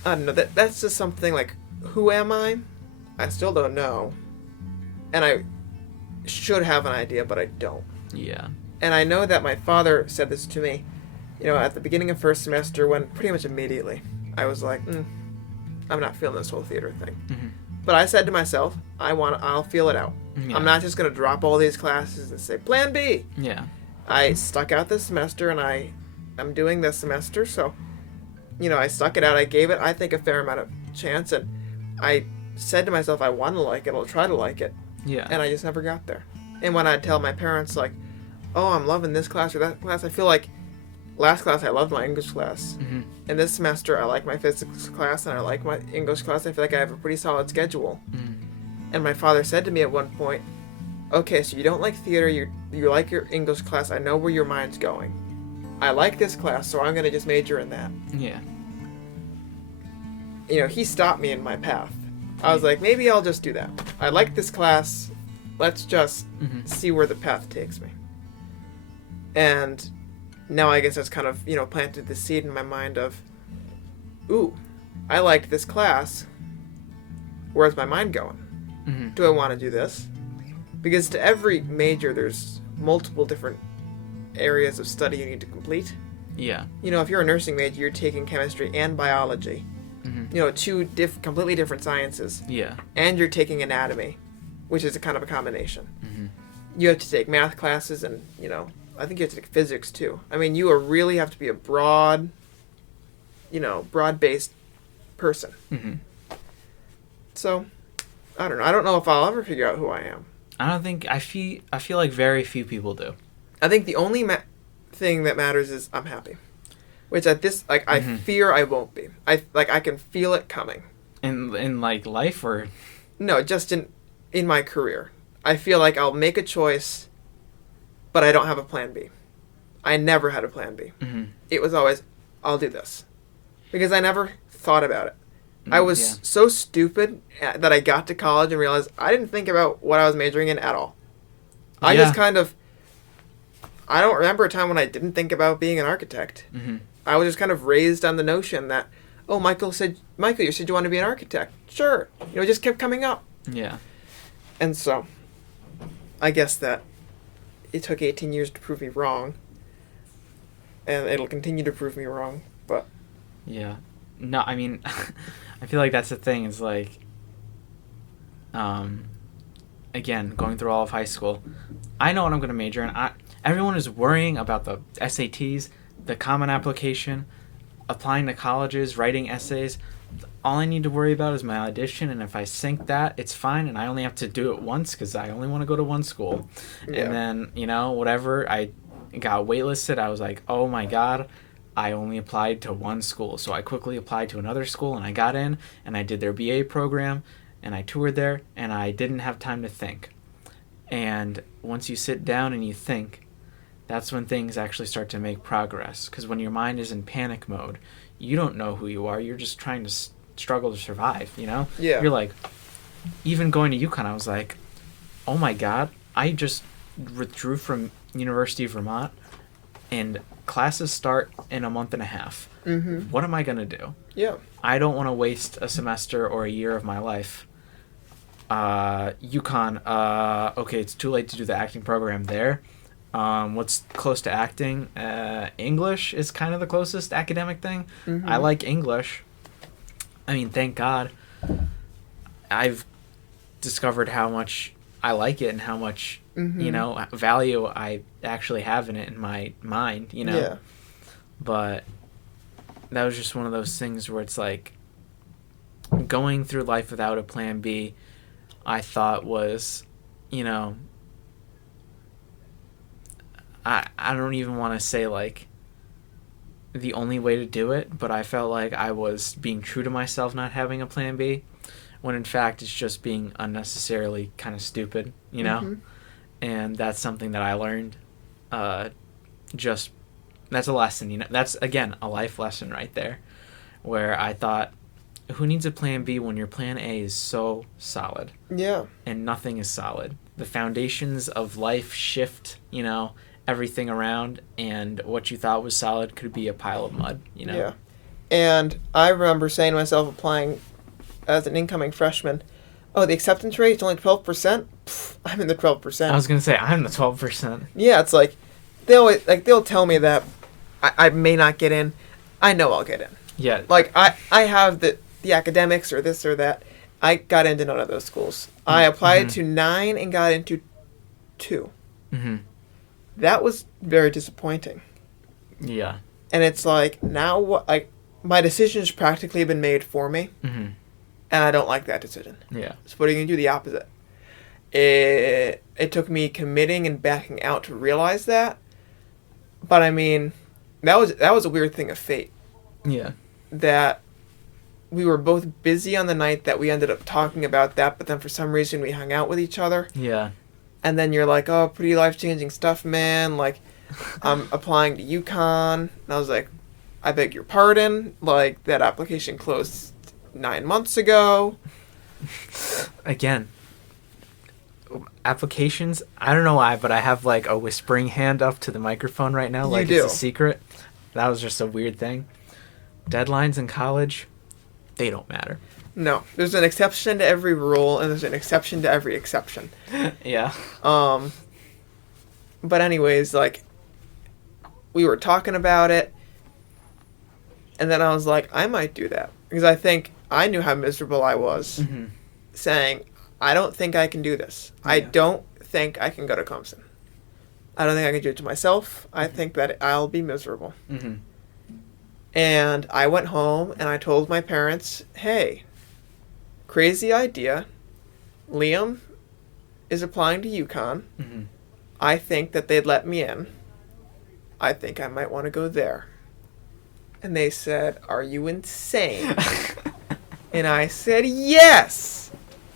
I don't know, that's just something like, who am I? I still don't know. And I should have an idea, but I don't. Yeah. And I know that my father said this to me, at the beginning of first semester, when pretty much immediately I was like, I'm not feeling this whole theater thing. Mm-hmm. But I said to myself, I'll feel it out. Yeah. I'm not just going to drop all these classes and say, plan B. Yeah. I stuck out this semester, and I'm doing this semester, so, I stuck it out. I gave it, I think, a fair amount of chance, and I said to myself, I want to like it, I'll try to like it. Yeah. And I just never got there. And when I'd tell my parents, like, oh, I'm loving this class or that class, I feel like last class I loved my English class. Mm-hmm. And this semester I like my physics class and I like my English class. I feel like I have a pretty solid schedule. Mm-hmm. And my father said to me at one point, okay, so you don't like theater, you like your English class, I know where your mind's going. I like this class, so I'm going to just major in that. Yeah. He stopped me in my path. I was like, maybe I'll just do that. I like this class. Let's just see where the path takes me. And now I guess that's kind of, planted the seed in my mind of, ooh, I liked this class. Where's my mind going? Mm-hmm. Do I want to do this? Because to every major, there's multiple different areas of study you need to complete. Yeah. You know, if you're a nursing major, you're taking chemistry and biology. Mm-hmm. You know, two completely different sciences. Yeah. And you're taking anatomy, which is a kind of a combination. Mm-hmm. You have to take math classes and, you know, I think you have to take physics too. I mean, you really have to be a broad-based person. Mm-hmm. So, I don't know. I don't know if I'll ever figure out who I am. I feel like very few people do. I think the only thing that matters is I'm happy. Which at this, like, I Mm-hmm. fear I won't be. I can feel it coming. In like life or No, just in my career. I feel like I'll make a choice, but I don't have a plan B. I never had a plan B. mm-hmm. It was always, I'll do this. Because I never thought about it. I was so stupid that I got to college and realized I didn't think about what I was majoring in at all. I just kind of, I don't remember a time when I didn't think about being an architect. Mm-hmm. I was just kind of raised on the notion that, oh, Michael, you said you want to be an architect. Sure. You know, it just kept coming up. Yeah. And so, I guess that it took 18 years to prove me wrong. And it'll continue to prove me wrong, but... Yeah. No, I mean, I feel like that's the thing, is like, again, going through all of high school, I know what I'm going to major in. Everyone is worrying about the SATs, the common application, applying to colleges, writing essays. All I need to worry about is my audition, and if I sink that, it's fine, and I only have to do it once because I only want to go to one school. Yeah. And then, you know, whatever, I got waitlisted. I was like, oh my God, I only applied to one school. So I quickly applied to another school, and I got in, and I did their BA program, and I toured there, and I didn't have time to think. And once you sit down and you think, that's when things actually start to make progress. Because when your mind is in panic mode, you don't know who you are. You're just trying to struggle to survive, you know? Yeah. You're like, even going to UConn, I was like, oh my God, I just withdrew from University of Vermont, and classes start in a month and a half. Mm-hmm. What am I going to do? Yeah. I don't want to waste a semester or a year of my life. UConn, okay, it's too late to do the acting program there. What's close to acting? English is kind of the closest academic thing. Mm-hmm. I like English. I mean, thank God. I've discovered how much I like it and how much, mm-hmm. you know, value I actually have in it in my mind, you know? Yeah. But that was just one of those things where it's like, going through life without a plan B, I thought was, you know, I don't even want to say like the only way to do it, but I felt like I was being true to myself not having a plan B, when in fact it's just being unnecessarily kind of stupid, you know? Mm-hmm. And that's something that I learned. That's a lesson, you know? That's, again, a life lesson right there, where I thought, who needs a plan B when your plan A is so solid? Yeah. And nothing is solid. The foundations of life shift, you know, everything around, and what you thought was solid could be a pile of mud, you know? Yeah. And I remember saying to myself, applying as an incoming freshman, oh, the acceptance rate is only 12%? Pfft, I'm in the 12%. I was going to say, I'm the 12%. Yeah, it's like, they'll tell me that I may not get in. I know I'll get in. Yeah. Like, I have the academics or this or that. I got into none of those schools. I applied to 9 and got into 2. Mm-hmm. That was very disappointing. Yeah. And it's like, now what? Like, my decision's practically been made for me, Mm-hmm. and I don't like that decision. Yeah. So what are you going to do? The opposite. It took me committing and backing out to realize that. But I mean, that was a weird thing of fate. Yeah. That we were both busy on the night that we ended up talking about that, but then for some reason we hung out with each other. Yeah. And then you're like, oh, pretty life-changing stuff, man. Like, I'm applying to UConn. And I was like, I beg your pardon. Like, that application closed 9 months ago. Again, applications, I don't know why, but I have like a whispering hand up to the microphone right now. Like, You do. It's a secret. That was just a weird thing. Deadlines in college, they don't matter. No, there's an exception to every rule, and there's an exception to every exception. Yeah. But anyways, like, we were talking about it, And then I was like, I might do that. Because I think I knew how miserable I was Mm-hmm. saying, I don't think I can do this. I Yeah. don't think I can go to Clemson. I don't think I can do it to myself. I think that I'll be miserable. Mm-hmm. And I went home and I told my parents, hey, crazy idea. Liam is applying to UConn. Mm-hmm. I think that they'd let me in. I think I might want to go there. And they said, are you insane? And I said, yes,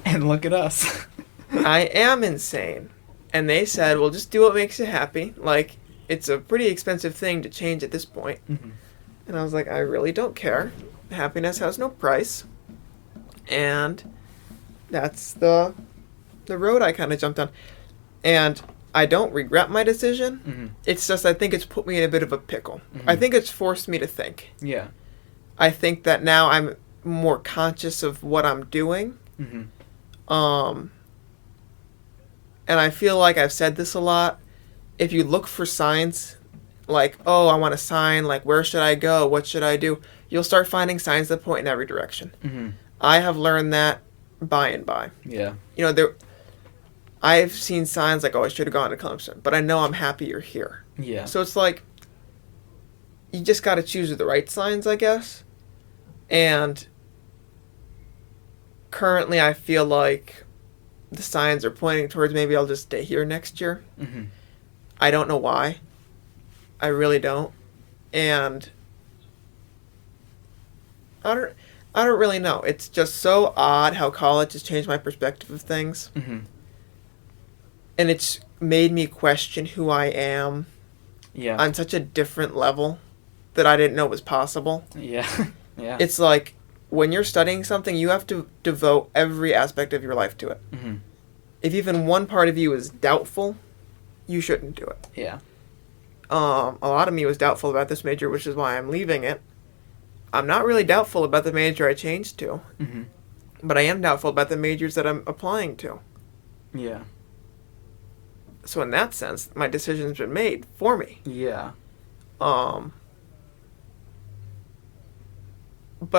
And look at us. I am insane. And they said, well, just do what makes you happy. Like, it's a pretty expensive thing to change at this point. Mm-hmm. And I was like, I really don't care. Happiness has no price. And that's the road I kind of jumped on. And I don't regret my decision. Mm-hmm. It's just I think it's put me in a bit of a pickle. Mm-hmm. I think it's forced me to think. Yeah. I think that now I'm more conscious of what I'm doing. Mm-hmm. And I feel like I've said this a lot. If you look for signs, like, oh, I want a sign, like, where should I go? What should I do? You'll start finding signs that point in every direction. Mm-hmm. I have learned that by and by. Yeah. You know, I've seen signs like, oh, I should have gone to Clemson, but I know I'm happier here. Yeah. So it's like, you just got to choose the right signs, I guess. And currently I feel like the signs are pointing towards maybe I'll just stay here next year. Mm-hmm. I don't know why. I really don't. And I don't really know. It's just so odd how college has changed my perspective of things. Mm-hmm. And it's made me question who I am Yeah. on such a different level that I didn't know was possible. Yeah. Yeah. It's like when you're studying something, you have to devote every aspect of your life to it. Mm-hmm. If even one part of you is doubtful, you shouldn't do it. Yeah. A lot of me was doubtful about this major, which is why I'm leaving it. I'm not really doubtful about the major I changed to, Mm-hmm. but I am doubtful about the majors that I'm applying to. Yeah. So in that sense, my decision's been made for me. Yeah. But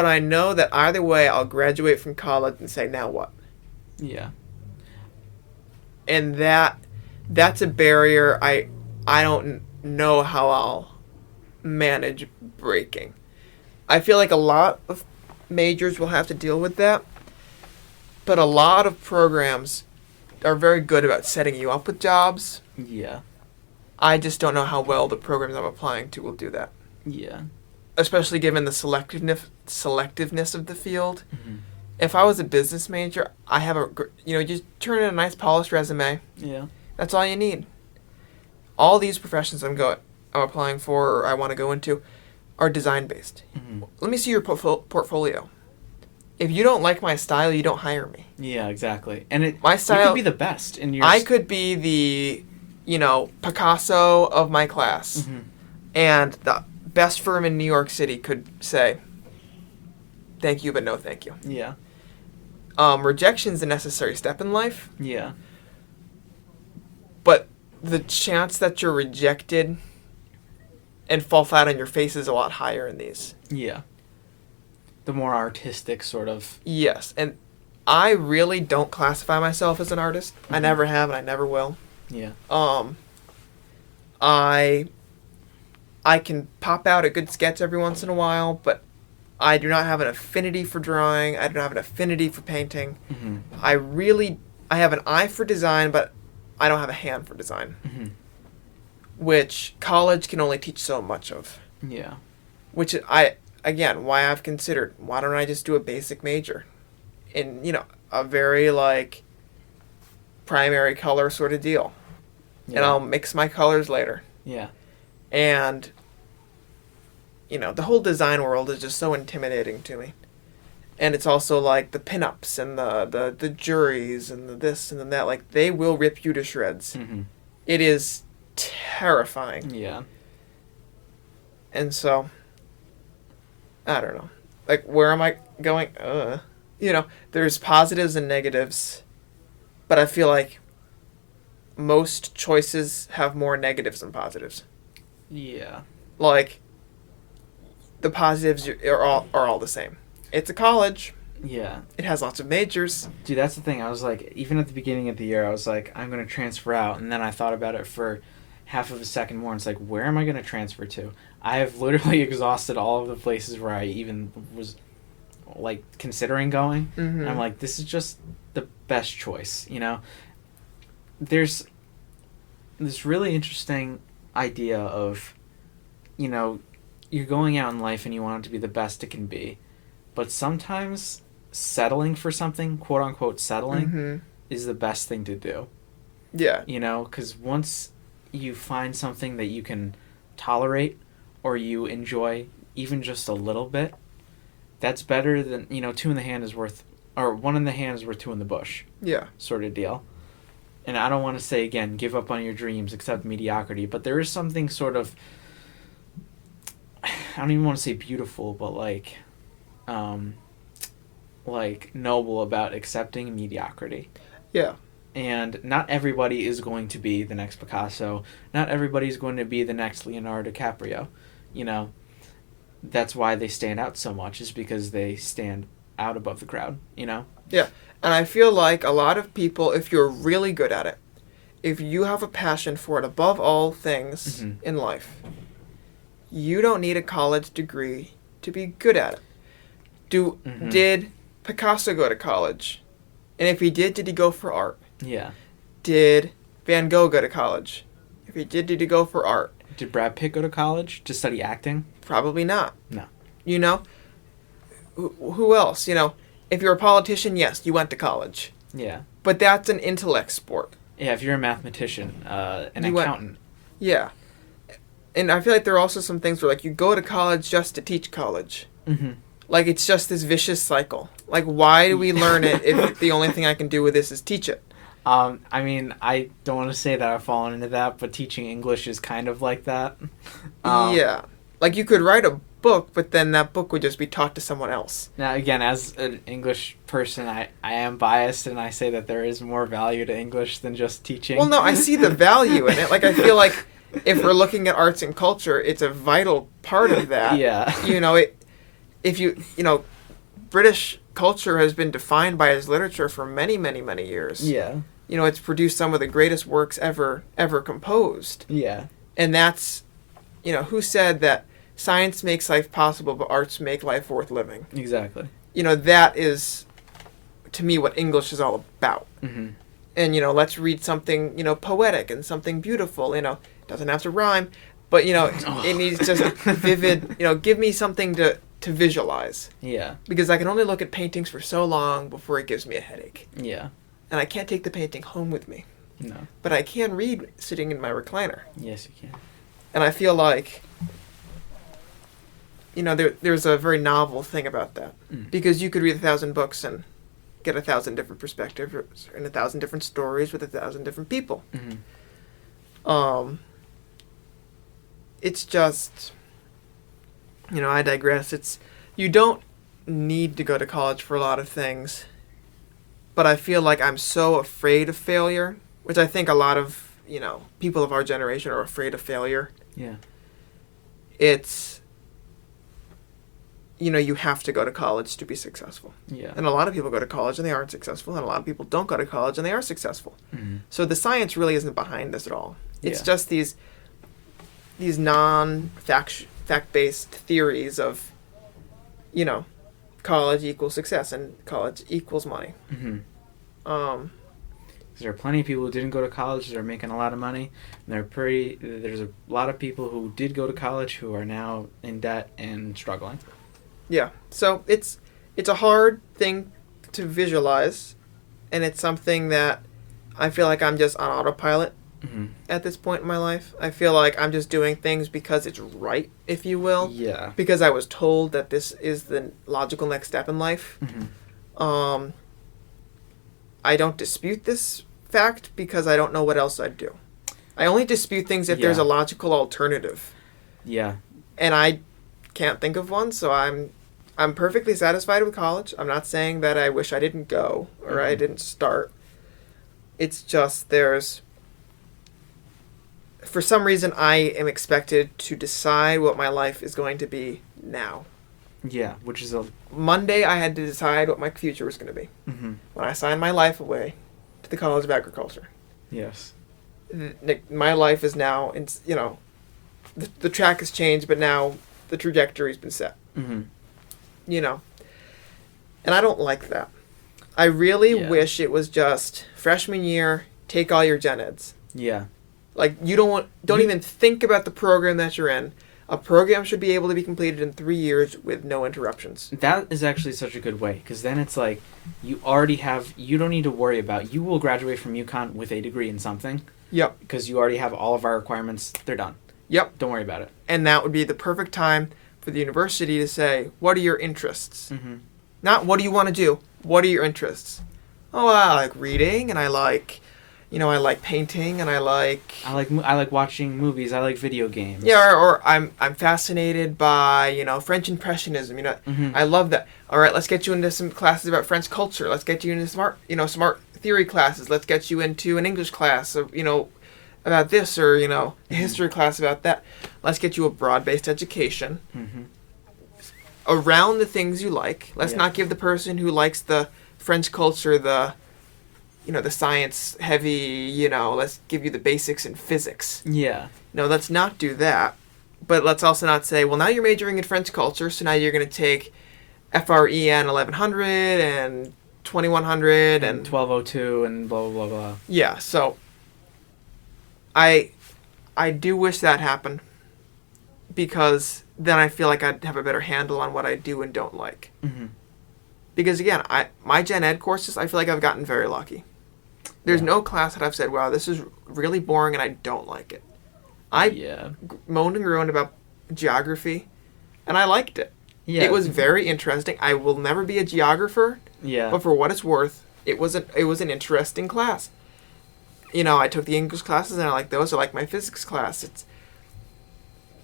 I know that either way, I'll graduate from college and say, now what? Yeah. And that's a barrier I don't know how I'll manage breaking. I feel like a lot of majors will have to deal with that, but a lot of programs are very good about setting you up with jobs. Yeah. I just don't know how well the programs I'm applying to will do that, Yeah. especially given the selectiveness of the field. Mm-hmm. If I was a business major, I have you turn in a nice polished resume. Yeah. That's all you need. All these professions I'm applying for or I want to go into are design based. Mm-hmm. Let me see your portfolio. If you don't like my style, you don't hire me. Yeah, exactly. And My you style could be the best in your I could be the, Picasso of my class. Mm-hmm. And the best firm in New York City could say, thank you, but no thank you. Yeah. Rejection's a necessary step in life, Yeah. but the chance that you're rejected and fall flat on your face is a lot higher in these. Yeah. The more artistic sort of. Yes, and I really don't classify myself as an artist. Mm-hmm. I never have and I never will. Yeah. I can pop out a good sketch every once in a while, but I do not have an affinity for drawing. I don't have an affinity for painting. Mm-hmm. I have an eye for design, but I don't have a hand for design, Mm-hmm. which college can only teach so much of. Yeah. Which why I've considered, why don't I just do a basic major in, a very primary color sort of deal. Yeah. And I'll mix my colors later. Yeah. And the whole design world is just so intimidating to me. And it's also the pinups and the juries and the this and the that, they will rip you to shreds. Mm-hmm. It is terrifying. Yeah. And so I don't know. Where am I going? There's positives and negatives, but I feel like most choices have more negatives than positives. Yeah. the positives are all the same. It's a college. Yeah. It has lots of majors. Dude, that's the thing. I was like, even at the beginning of the year, I was like, I'm going to transfer out. And then I thought about it for half of a second more. And it's like, where am I going to transfer to? I have literally exhausted all of the places where I even was, like, considering going. Mm-hmm. And I'm like, this is just the best choice, you know? There's this really interesting idea of, you know, you're going out in life and you want it to be the best it can be. But sometimes settling for something, quote unquote settling, Mm-hmm. is the best thing to do. Yeah. You know, because once you find something that you can tolerate or you enjoy even just a little bit, that's better than, you know, two in the hand is worth, or one in the hand is worth two in the bush. Yeah. Sort of deal. And I don't want to say, again, give up on your dreams, accept mediocrity, but there is something sort of, I don't even want to say beautiful, but like noble about accepting mediocrity. Yeah. And not everybody is going to be the next Picasso. Not everybody is going to be the next Leonardo DiCaprio. You know, that's why they stand out so much, is because they stand out above the crowd, you know? Yeah. And I feel like a lot of people, if you're really good at it, if you have a passion for it above all things Mhm. in life, you don't need a college degree to be good at it. Mhm. Did Picasso go to college? And if he did he go for art? Yeah. Did Van Gogh go to college? If he did he go for art? Did Brad Pitt go to college to study acting? Probably not. No. You know? Who else? You know, if you're a politician, yes, you went to college. Yeah. But that's an intellect sport. Yeah, if you're a mathematician, an You went- accountant. Yeah. And I feel like there are also some things where, like, you go to college just to teach college. Mm-hmm. Like, it's just this vicious cycle. Like, why do we learn it if the only thing I can do with this is teach it? I mean, I don't want to say that I've fallen into that, but teaching English is kind of like that. Yeah. Like, you could write a book, but then that book would just be taught to someone else. Now, again, as an English person, I am biased, and I say that there is more value to English than just teaching. Well, no, I see the value in it. Like, I feel like if we're looking at arts and culture, it's a vital part of that. Yeah. You know, British culture has been defined by its literature for many, many, many years. Yeah. You know, it's produced some of the greatest works ever composed. Yeah. And that's, you know, who said that science makes life possible, but arts make life worth living? Exactly. You know, that is, to me, what English is all about. Mm-hmm. And, you know, let's read something, you know, poetic and something beautiful. You know, it doesn't have to rhyme, but, you know, it needs just vivid, you know, give me something to visualize. Yeah. Because I can only look at paintings for so long before it gives me a headache. Yeah. And I can't take the painting home with me. No. But I can read sitting in my recliner. Yes, you can. And I feel like, you know, there's a very novel thing about that. Mm. Because you could read 1,000 books and get 1,000 different perspectives and 1,000 different stories with 1,000 different people. Mm-hmm. It's just, you know, I digress. You don't need to go to college for a lot of things. But I feel like I'm so afraid of failure, which I think a lot of, you know, people of our generation are afraid of failure. Yeah. It's, you know, you have to go to college to be successful. Yeah. And a lot of people go to college and they aren't successful, and a lot of people don't go to college and they are successful. Mm-hmm. So the science really isn't behind this at all. It's Yeah. just these non-fact-based theories of, you know, college equals success and college equals money. Mm-hmm. 'Cause There are plenty of people who didn't go to college that are making a lot of money. And there's a lot of people who did go to college who are now in debt and struggling. Yeah. So it's a hard thing to visualize, and it's something that I feel like I'm just on autopilot Mm-hmm. at this point in my life. I feel like I'm just doing things because it's right, if you will. Yeah. Because I was told that this is the logical next step in life. Mm-hmm. I don't dispute this fact because I don't know what else I'd do. I only dispute things if there's a logical alternative. Yeah. And I can't think of one, so I'm perfectly satisfied with college. I'm not saying that I wish I didn't go or I didn't start. It's just for some reason I am expected to decide what my life is going to be now. Yeah, which is a... Monday, I had to decide what my future was going to be. Mm-hmm. When I signed my life away to the College of Agriculture. Yes. My life is now, the track has changed, but now the trajectory's been set. Mm-hmm. And I don't like that. I really wish it was just freshman year, take all your gen eds. Yeah. Like, you don't even think about the program that you're in. A program should be able to be completed in 3 years with no interruptions. That is actually such a good way, because then it's like, you don't need to worry about, you will graduate from UConn with a degree in something. Yep. Because you already have all of our requirements, they're done. Yep. Don't worry about it. And that would be the perfect time for the university to say, what are your interests? Mm-hmm. Not what do you want to do, what are your interests? Oh, I like reading, and I like painting, and I like watching movies. I like video games. Yeah, or I'm fascinated by French Impressionism. Mm-hmm. I love that. All right, let's get you into some classes about French culture. Let's get you into smart theory classes. Let's get you into an English class of about this, or a history class about that. Let's get you a broad-based education around the things you like. Let's not give the person who likes the French culture the science heavy, let's give you the basics in physics. Yeah. No, let's not do that. But let's also not say, well, now you're majoring in French culture, so now you're going to take FREN 1100 and 2100 and 1202 and blah, blah, blah, blah. Yeah, so I do wish that happened, because then I feel like I'd have a better handle on what I do and don't like. Mm-hmm. Because again, my gen ed courses, I feel like I've gotten very lucky. There's no class that I've said, wow, this is really boring and I don't like it. I moaned and groaned about geography, and I liked it. Yeah. It was very interesting. I will never be a geographer, but for what it's worth, it was an interesting class. I took the English classes, and I like those. I like my physics class.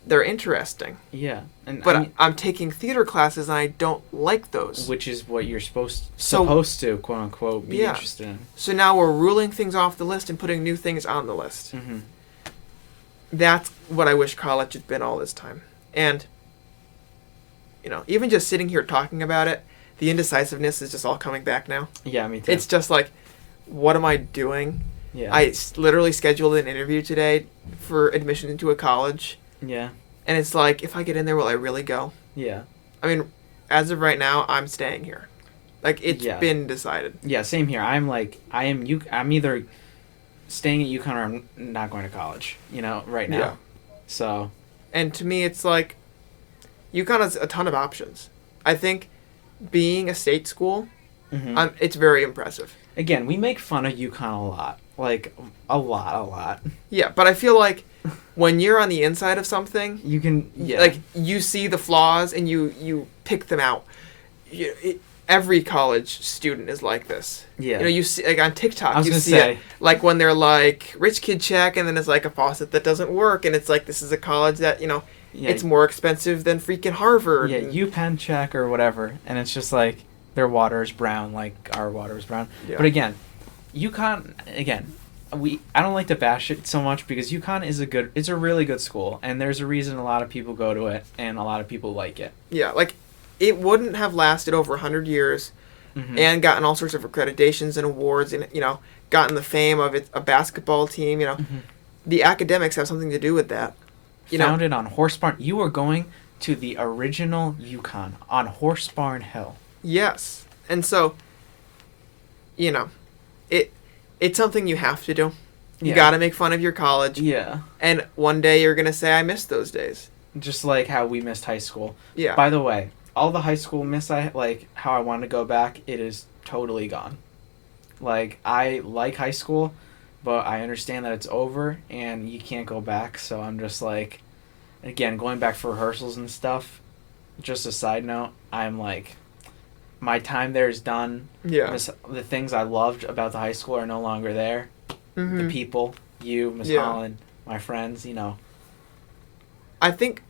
They're interesting. Yeah. But I'm taking theater classes, and I don't like those. Which is what you're supposed to, quote unquote, be interested in. So now we're ruling things off the list and putting new things on the list. Mm-hmm. That's what I wish college had been all this time. And, even just sitting here talking about it, the indecisiveness is just all coming back now. Yeah, me too. It's just like, what am I doing? Yeah. I literally scheduled an interview today for admission into a college. Yeah. And it's like, if I get in there, will I really go? Yeah. I mean, as of right now, I'm staying here. Like, it's been decided. Yeah, same here. I'm either staying at UConn or I'm not going to college, right now. Yeah. So. And to me, it's like, UConn has a ton of options. I think being a state school, it's very impressive. Again, we make fun of UConn a lot. Like, a lot. Yeah, but I feel like when you're on the inside of something, you can, like, you see the flaws and you pick them out. Every college student is like this. Yeah. You see, like, on TikTok, you see it, like, when they're like, rich kid check, and then it's like a faucet that doesn't work, and it's like, this is a college that, it's more expensive than freaking Harvard. Yeah, UPenn check or whatever, and it's just like, their water is brown, like our water is brown. Yeah. But again, UConn, I don't like to bash it so much, because UConn it's a really good school, and there's a reason a lot of people go to it, and a lot of people like it. Yeah, like, it wouldn't have lasted over 100 years and gotten all sorts of accreditations and awards and, gotten the fame of a basketball team, The academics have something to do with that. Founded on Horse Barn. You are going to the original UConn on Horse Barn Hill. Yes. And so, it's something you have to do. You got to make fun of your college. Yeah. And one day you're going to say, I missed those days. Just like how we missed high school. Yeah. By the way, all the high school how I want to go back, it is totally gone. Like, I like high school, but I understand that it's over and you can't go back. So I'm just like, again, going back for rehearsals and stuff, just a side note, I'm like, my time there is done. Yeah. The things I loved about the high school are no longer there. Mm-hmm. The people, you, Miss Holland, my friends, I think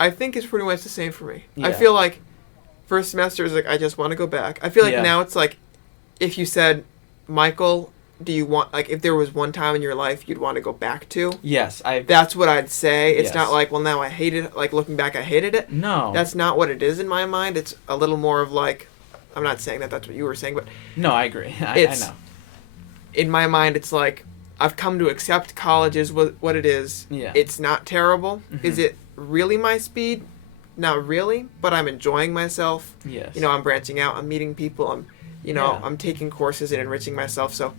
it's pretty much the same for me. Yeah. I feel like first semester is like, I just want to go back. I feel like now it's like, if you said, Michael, do you want, like, if there was one time in your life you'd want to go back to? Yes, That's what I'd say. It's Yes. not like, well, now I hate it. Like, looking back, I hated it. No. That's not what it is in my mind. It's a little more of like, I'm not saying that that's what you were saying, but No, I agree. I It's- know. in my mind, it's like, I've come to accept college is what it is. Yeah. It's not terrible. Mhm. Is it really my speed? Not really, but I'm enjoying myself. Yes. You know, I'm branching out. I'm meeting people. Yeah. I'm taking courses and enriching myself. So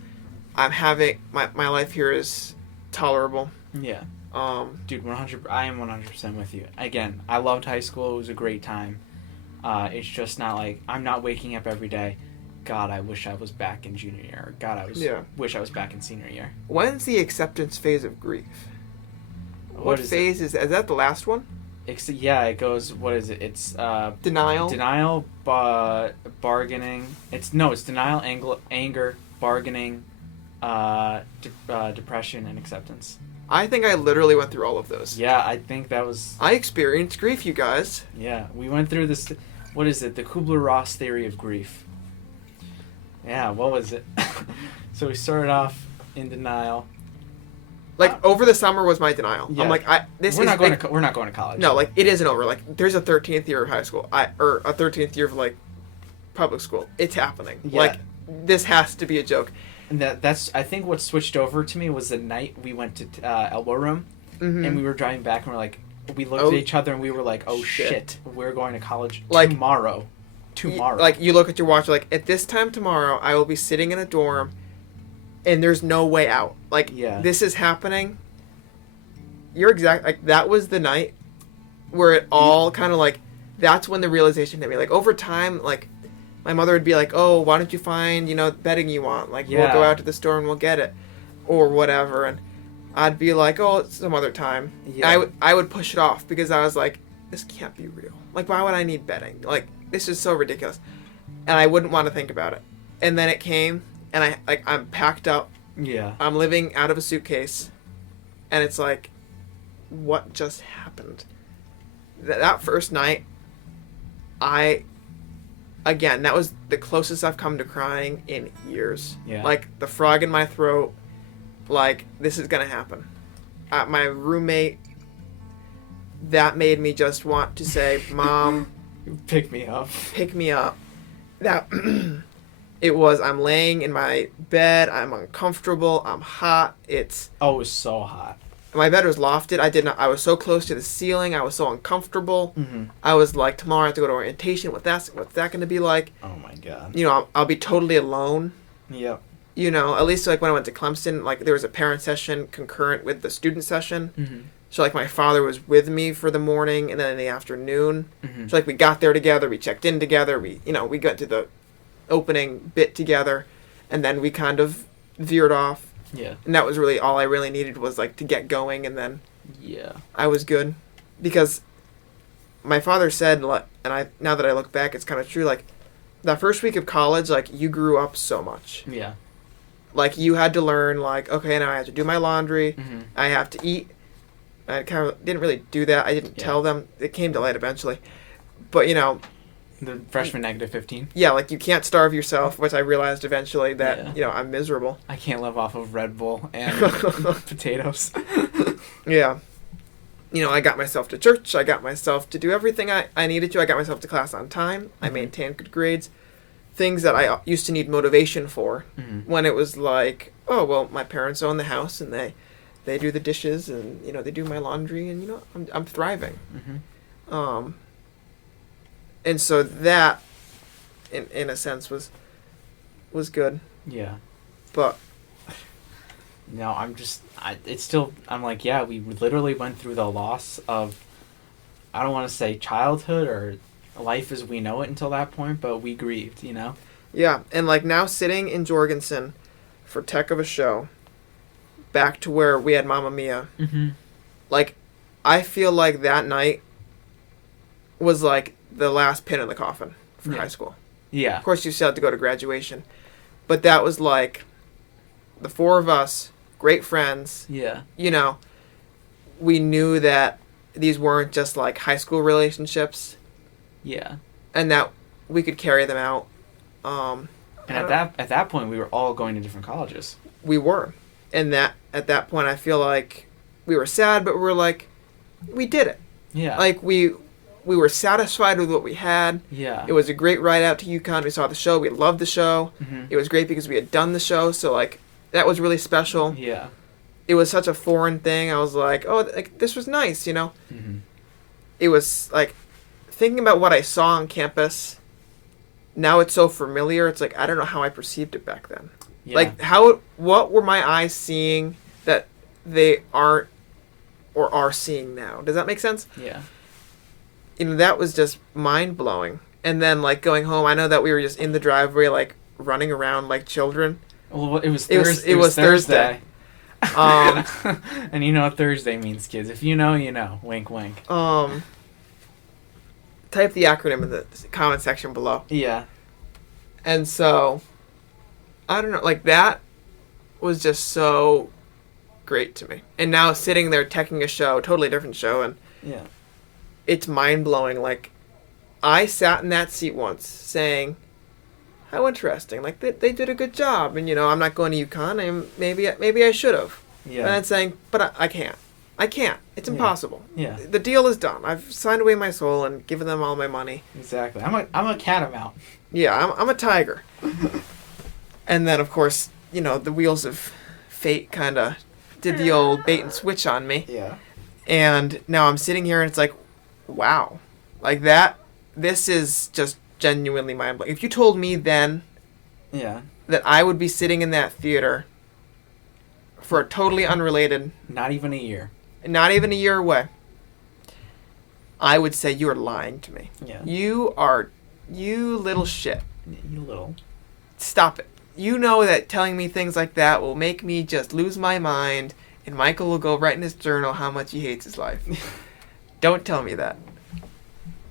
I'm having, my life here is tolerable. Yeah. Dude, 100. I am 100% with you. Again, I loved high school. It was a great time. It's just not like I'm not waking up every day. God, I wish I was back in junior year. Or, God, wish I was back in senior year. When's the acceptance phase of grief? What is phase is that the last one? Yeah, it goes. What is it? It's Denial. denial, bargaining. It's denial, anger, bargaining, depression, and acceptance. I think I literally went through all of those. Yeah, I think that was. I experienced grief, you guys. Yeah, we went through this. What is it? The Kubler-Ross theory of grief. Yeah, what was it? So we started off in denial. Like, over the summer was my denial. Yeah. I'm like, We're not going to college. No, like, it isn't over. Like, there's a 13th year of high school, or a 13th year of, like, public school. It's happening. Yeah. Like, this has to be a joke. And that's I think what switched over to me was the night we went to Elbow Room, Mm-hmm. and we were driving back, and we looked Oh, at each other, and we were like, oh shit. shit, we're going to college Like, tomorrow. Like, you look at your watch, like, at this time tomorrow, I will be sitting in a dorm, and there's no way out. Like, Yeah. this is happening. You're exact. Like, that was the night where it all kind of, like, that's when the realization hit me. Like, over time, like, my mother would be like, oh, why don't you find, bedding you want? Like, we'll go Yeah. out to the store and we'll get it. Or whatever. And I'd be like, oh, it's some other time. Yeah. I would push it off because I was like, this can't be real. Like, why would I need bedding? Like, this is so ridiculous. And I wouldn't want to think about it. And then it came, and I'm packed up. Yeah. I'm living out of a suitcase. And it's like, what just happened? That first night, again, that was the closest I've come to crying in years. Yeah. Like, the frog in my throat, like, this is gonna happen. My roommate, that made me just want to say, Mom, Pick me up. pick me up. That, it was, I'm laying in my bed, I'm uncomfortable, I'm hot, Oh, it was so hot. my bed was lofted. I was so close to the ceiling. I was so uncomfortable. Mm-hmm. I was like, tomorrow I have to go to orientation. What's that going to be like? Oh my god. I'll be totally alone. Yep. At least like when I went to Clemson, like there was a parent session concurrent with the student session. Mm-hmm. So like my father was with me for the morning and then in the afternoon. Mm-hmm. So like we got there together. We checked in together. We got to the opening bit together, and then we kind of veered off. Yeah. And that was really all I really needed was like to get going, and then Yeah. I was good. Because my father said, and now that I look back, it's kind of true, like, that first week of college, like, you grew up so much. Yeah. Like, you had to learn, like, okay, now I have to do my laundry, Mm-hmm. I have to eat. I kind of didn't really do that. I didn't tell them. It came to light eventually. But, The freshman -15. yeah, like, you can't starve yourself, which I realized eventually that, I'm miserable. I can't live off of Red Bull and potatoes. Yeah. I got myself to church. I got myself to do everything I needed to. I got myself to class on time. Mm-hmm. I maintained good grades. Things that I used to need motivation for Mm-hmm. when it was like, oh, well, my parents own the house and they do the dishes and, they do my laundry and, I'm thriving. Mm-hmm. And so that, in a sense, was good. Yeah. But No, I'm like, yeah, we literally went through the loss of, I don't want to say childhood or life as we know it until that point, but we grieved, yeah, and like now sitting in Jorgensen for tech of a show, back to where we had Mamma Mia. Mm-hmm. Like, I feel like that night was like the last pin in the coffin for high school. Yeah. Of course, you still had to go to graduation, but that was like the four of us, great friends. Yeah. We knew that these weren't just like high school relationships, Yeah. and that we could carry them out. And at that point, we were all going to different colleges. We were. And at that point, I feel like we were sad, but we're like, we did it. Yeah. Like, we were satisfied with what we had. Yeah. It was a great ride out to UConn. We saw the show. We loved the show. Mm-hmm. It was great because we had done the show. So, like, that was really special. Yeah. It was such a foreign thing. I was like, oh, like, this was nice, you know? Mm-hmm. It was, like, thinking about what I saw on campus, now it's so familiar. It's like, I don't know how I perceived it back then. Yeah. Like, what were my eyes seeing that they aren't or are seeing now? Does that make sense? Yeah. You know, that was just mind-blowing. And then, like, going home, I know that we were just in the driveway, like, running around like children. Well, it was Thursday. It was Thursday. And you know what Thursday means, kids. If you know, you know. Wink, wink. Type the acronym in the comment section below. Yeah. And so, I don't know, like, that was just so great to me. And now sitting there teching a show, totally different show, and Yeah. it's mind-blowing. Like, I sat in that seat once saying, how interesting. Like, they did a good job. And, you know, I'm not going to UConn. Maybe I should have. Yeah. And then saying, but I can't. I can't. It's impossible. Yeah. The deal is done. I've signed away my soul and given them all my money. Exactly. I'm a catamount. Yeah, I'm a tiger. And then, of course, you know, the wheels of fate kind of did the old bait and switch on me. Yeah. And now I'm sitting here and it's like, wow. Like that, this is just genuinely mind-blowing. If you told me then Yeah. that I would be sitting in that theater for a totally unrelated, Not even a year. not even a year away, I would say you are lying to me. Yeah. You little shit. You little. Stop it. You know that telling me things like that will make me just lose my mind, and Michael will go write in his journal how much he hates his life. Don't tell me that.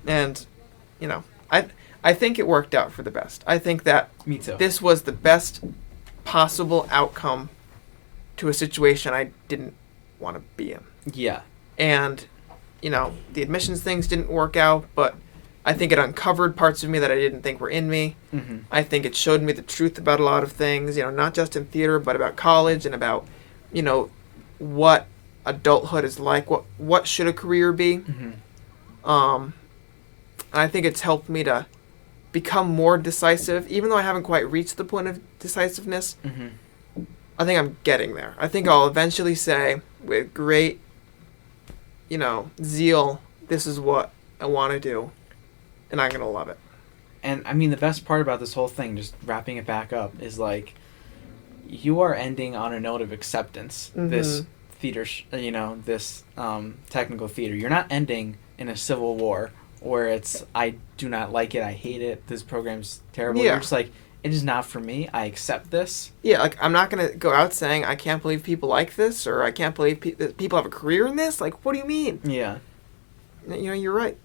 And, you know, I think it worked out for the best. I think that Me too. this was the best possible outcome to a situation I didn't want to be in. Yeah. And, you know, the admissions things didn't work out, but I think it uncovered parts of me that I didn't think were in me. Mm-hmm. I think it showed me the truth about a lot of things, you know, not just in theater, but about college and about, you know, what adulthood is like, what should a career be. Mm-hmm. And I think it's helped me to become more decisive, even though I haven't quite reached the point of decisiveness. Mm-hmm. I think I'm getting there. I think I'll eventually say, with great, you know, zeal, this is what I want to do, and I'm going to love it. And, I mean, the best part about this whole thing, just wrapping it back up, is, like, you are ending on a note of acceptance. Mm-hmm. This theater, this technical theater. You're not ending in a civil war where it's, I do not like it, I hate it, this program's terrible. Yeah. You're just like, it is not for me, I accept this. Yeah, like, I'm not going to go out saying, I can't believe people like this, or I can't believe that people have a career in this. Like, what do you mean? Yeah. You know, you're right.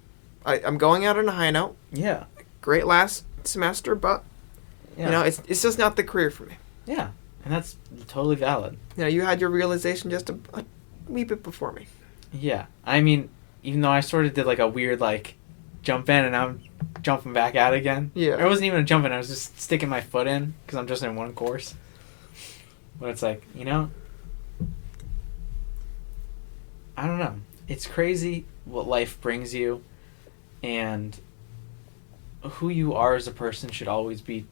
I'm going out on a high note. Yeah. Great last semester, but, Yeah. you know, it's just not the career for me. Yeah. And that's totally valid. You know, you had your realization just a wee bit before me. Yeah. I mean, even though I sort of did, like, a weird, like, jump in and I'm jumping back out again. Yeah. It wasn't even a jump in, I was just sticking my foot in because I'm just in one course. But it's like, you know, I don't know. It's crazy what life brings you, and who you are as a person should always be,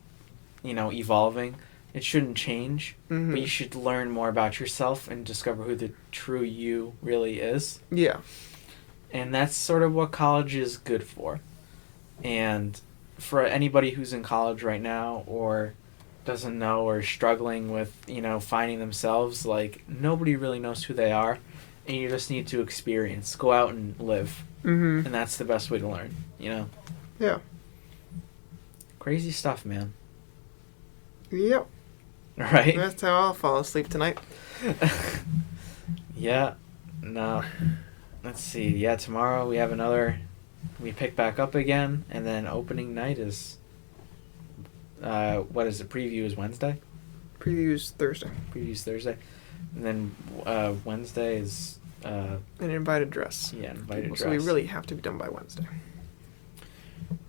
you know, evolving. It shouldn't change, Mm-hmm. but you should learn more about yourself and discover who the true you really is. Yeah. And that's sort of what college is good for. And for anybody who's in college right now or doesn't know or is struggling with, you know, finding themselves, like, nobody really knows who they are. And you just need to experience. Go out and live. Mm-hmm. And that's the best way to learn, you know? Yeah. Crazy stuff, man. Yep. Right? That's how I'll fall asleep tonight. Yeah. No. Let's see. Yeah, tomorrow we have we pick back up again, and then opening night is, what is it? Preview is Wednesday? Preview's Thursday. Preview's Thursday. And then Wednesday is, An invited dress. yeah, invited dress. So we really have to be done by Wednesday.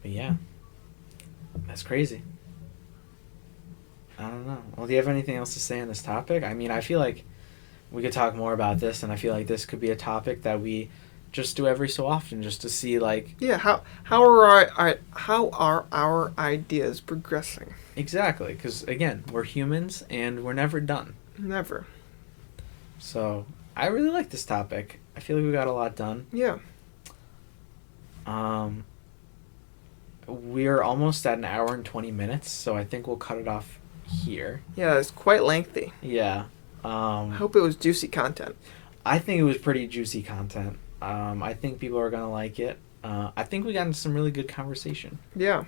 But yeah. That's crazy. don't know. Well, do you have anything else to say on this topic? I mean, I feel like we could talk more about this, and I feel like this could be a topic that we just do every so often, just to see, like... Yeah, how are our ideas progressing? Exactly, because, again, we're humans, and we're never done. Never. So, I really like this topic. I feel like we got a lot done. Yeah. We're almost at an hour and 20 minutes, so I think we'll cut it off here. Yeah, it's quite lengthy. Yeah. I hope it was juicy content. I think it was pretty juicy content. I think people are going to like it. I think we got into some really good conversation. Yeah.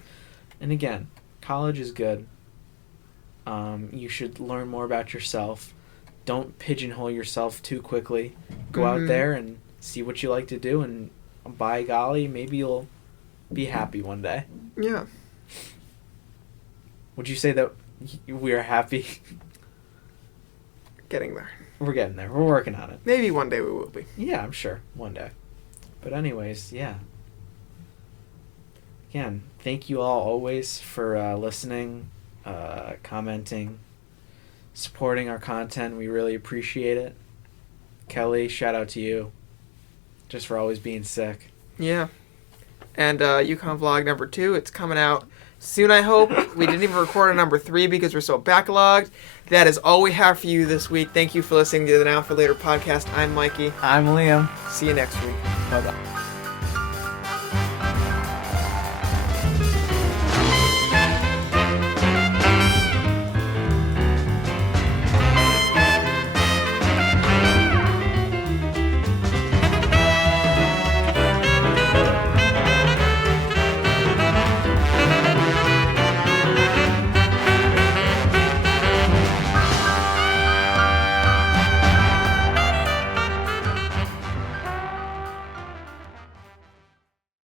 And again, college is good. You should learn more about yourself. Don't pigeonhole yourself too quickly. Go out there and see what you like to do, and by golly, maybe you'll be happy one day. Yeah. Would you say that we are happy? Getting there. We're getting there. We're working on it. Maybe one day we will be. Yeah, I'm sure. One day. But anyways, yeah. Again, thank you all always for listening, commenting, supporting our content. We really appreciate it. Kelly, shout out to you. Just for always being sick. Yeah. And Yukon Vlog number 2, it's coming out soon, I hope. We didn't even record a number 3 because we're so backlogged. That is all we have for you this week. Thank you for listening to the Now for Later podcast. I'm Mikey. I'm Liam. See you next week. Bye-bye.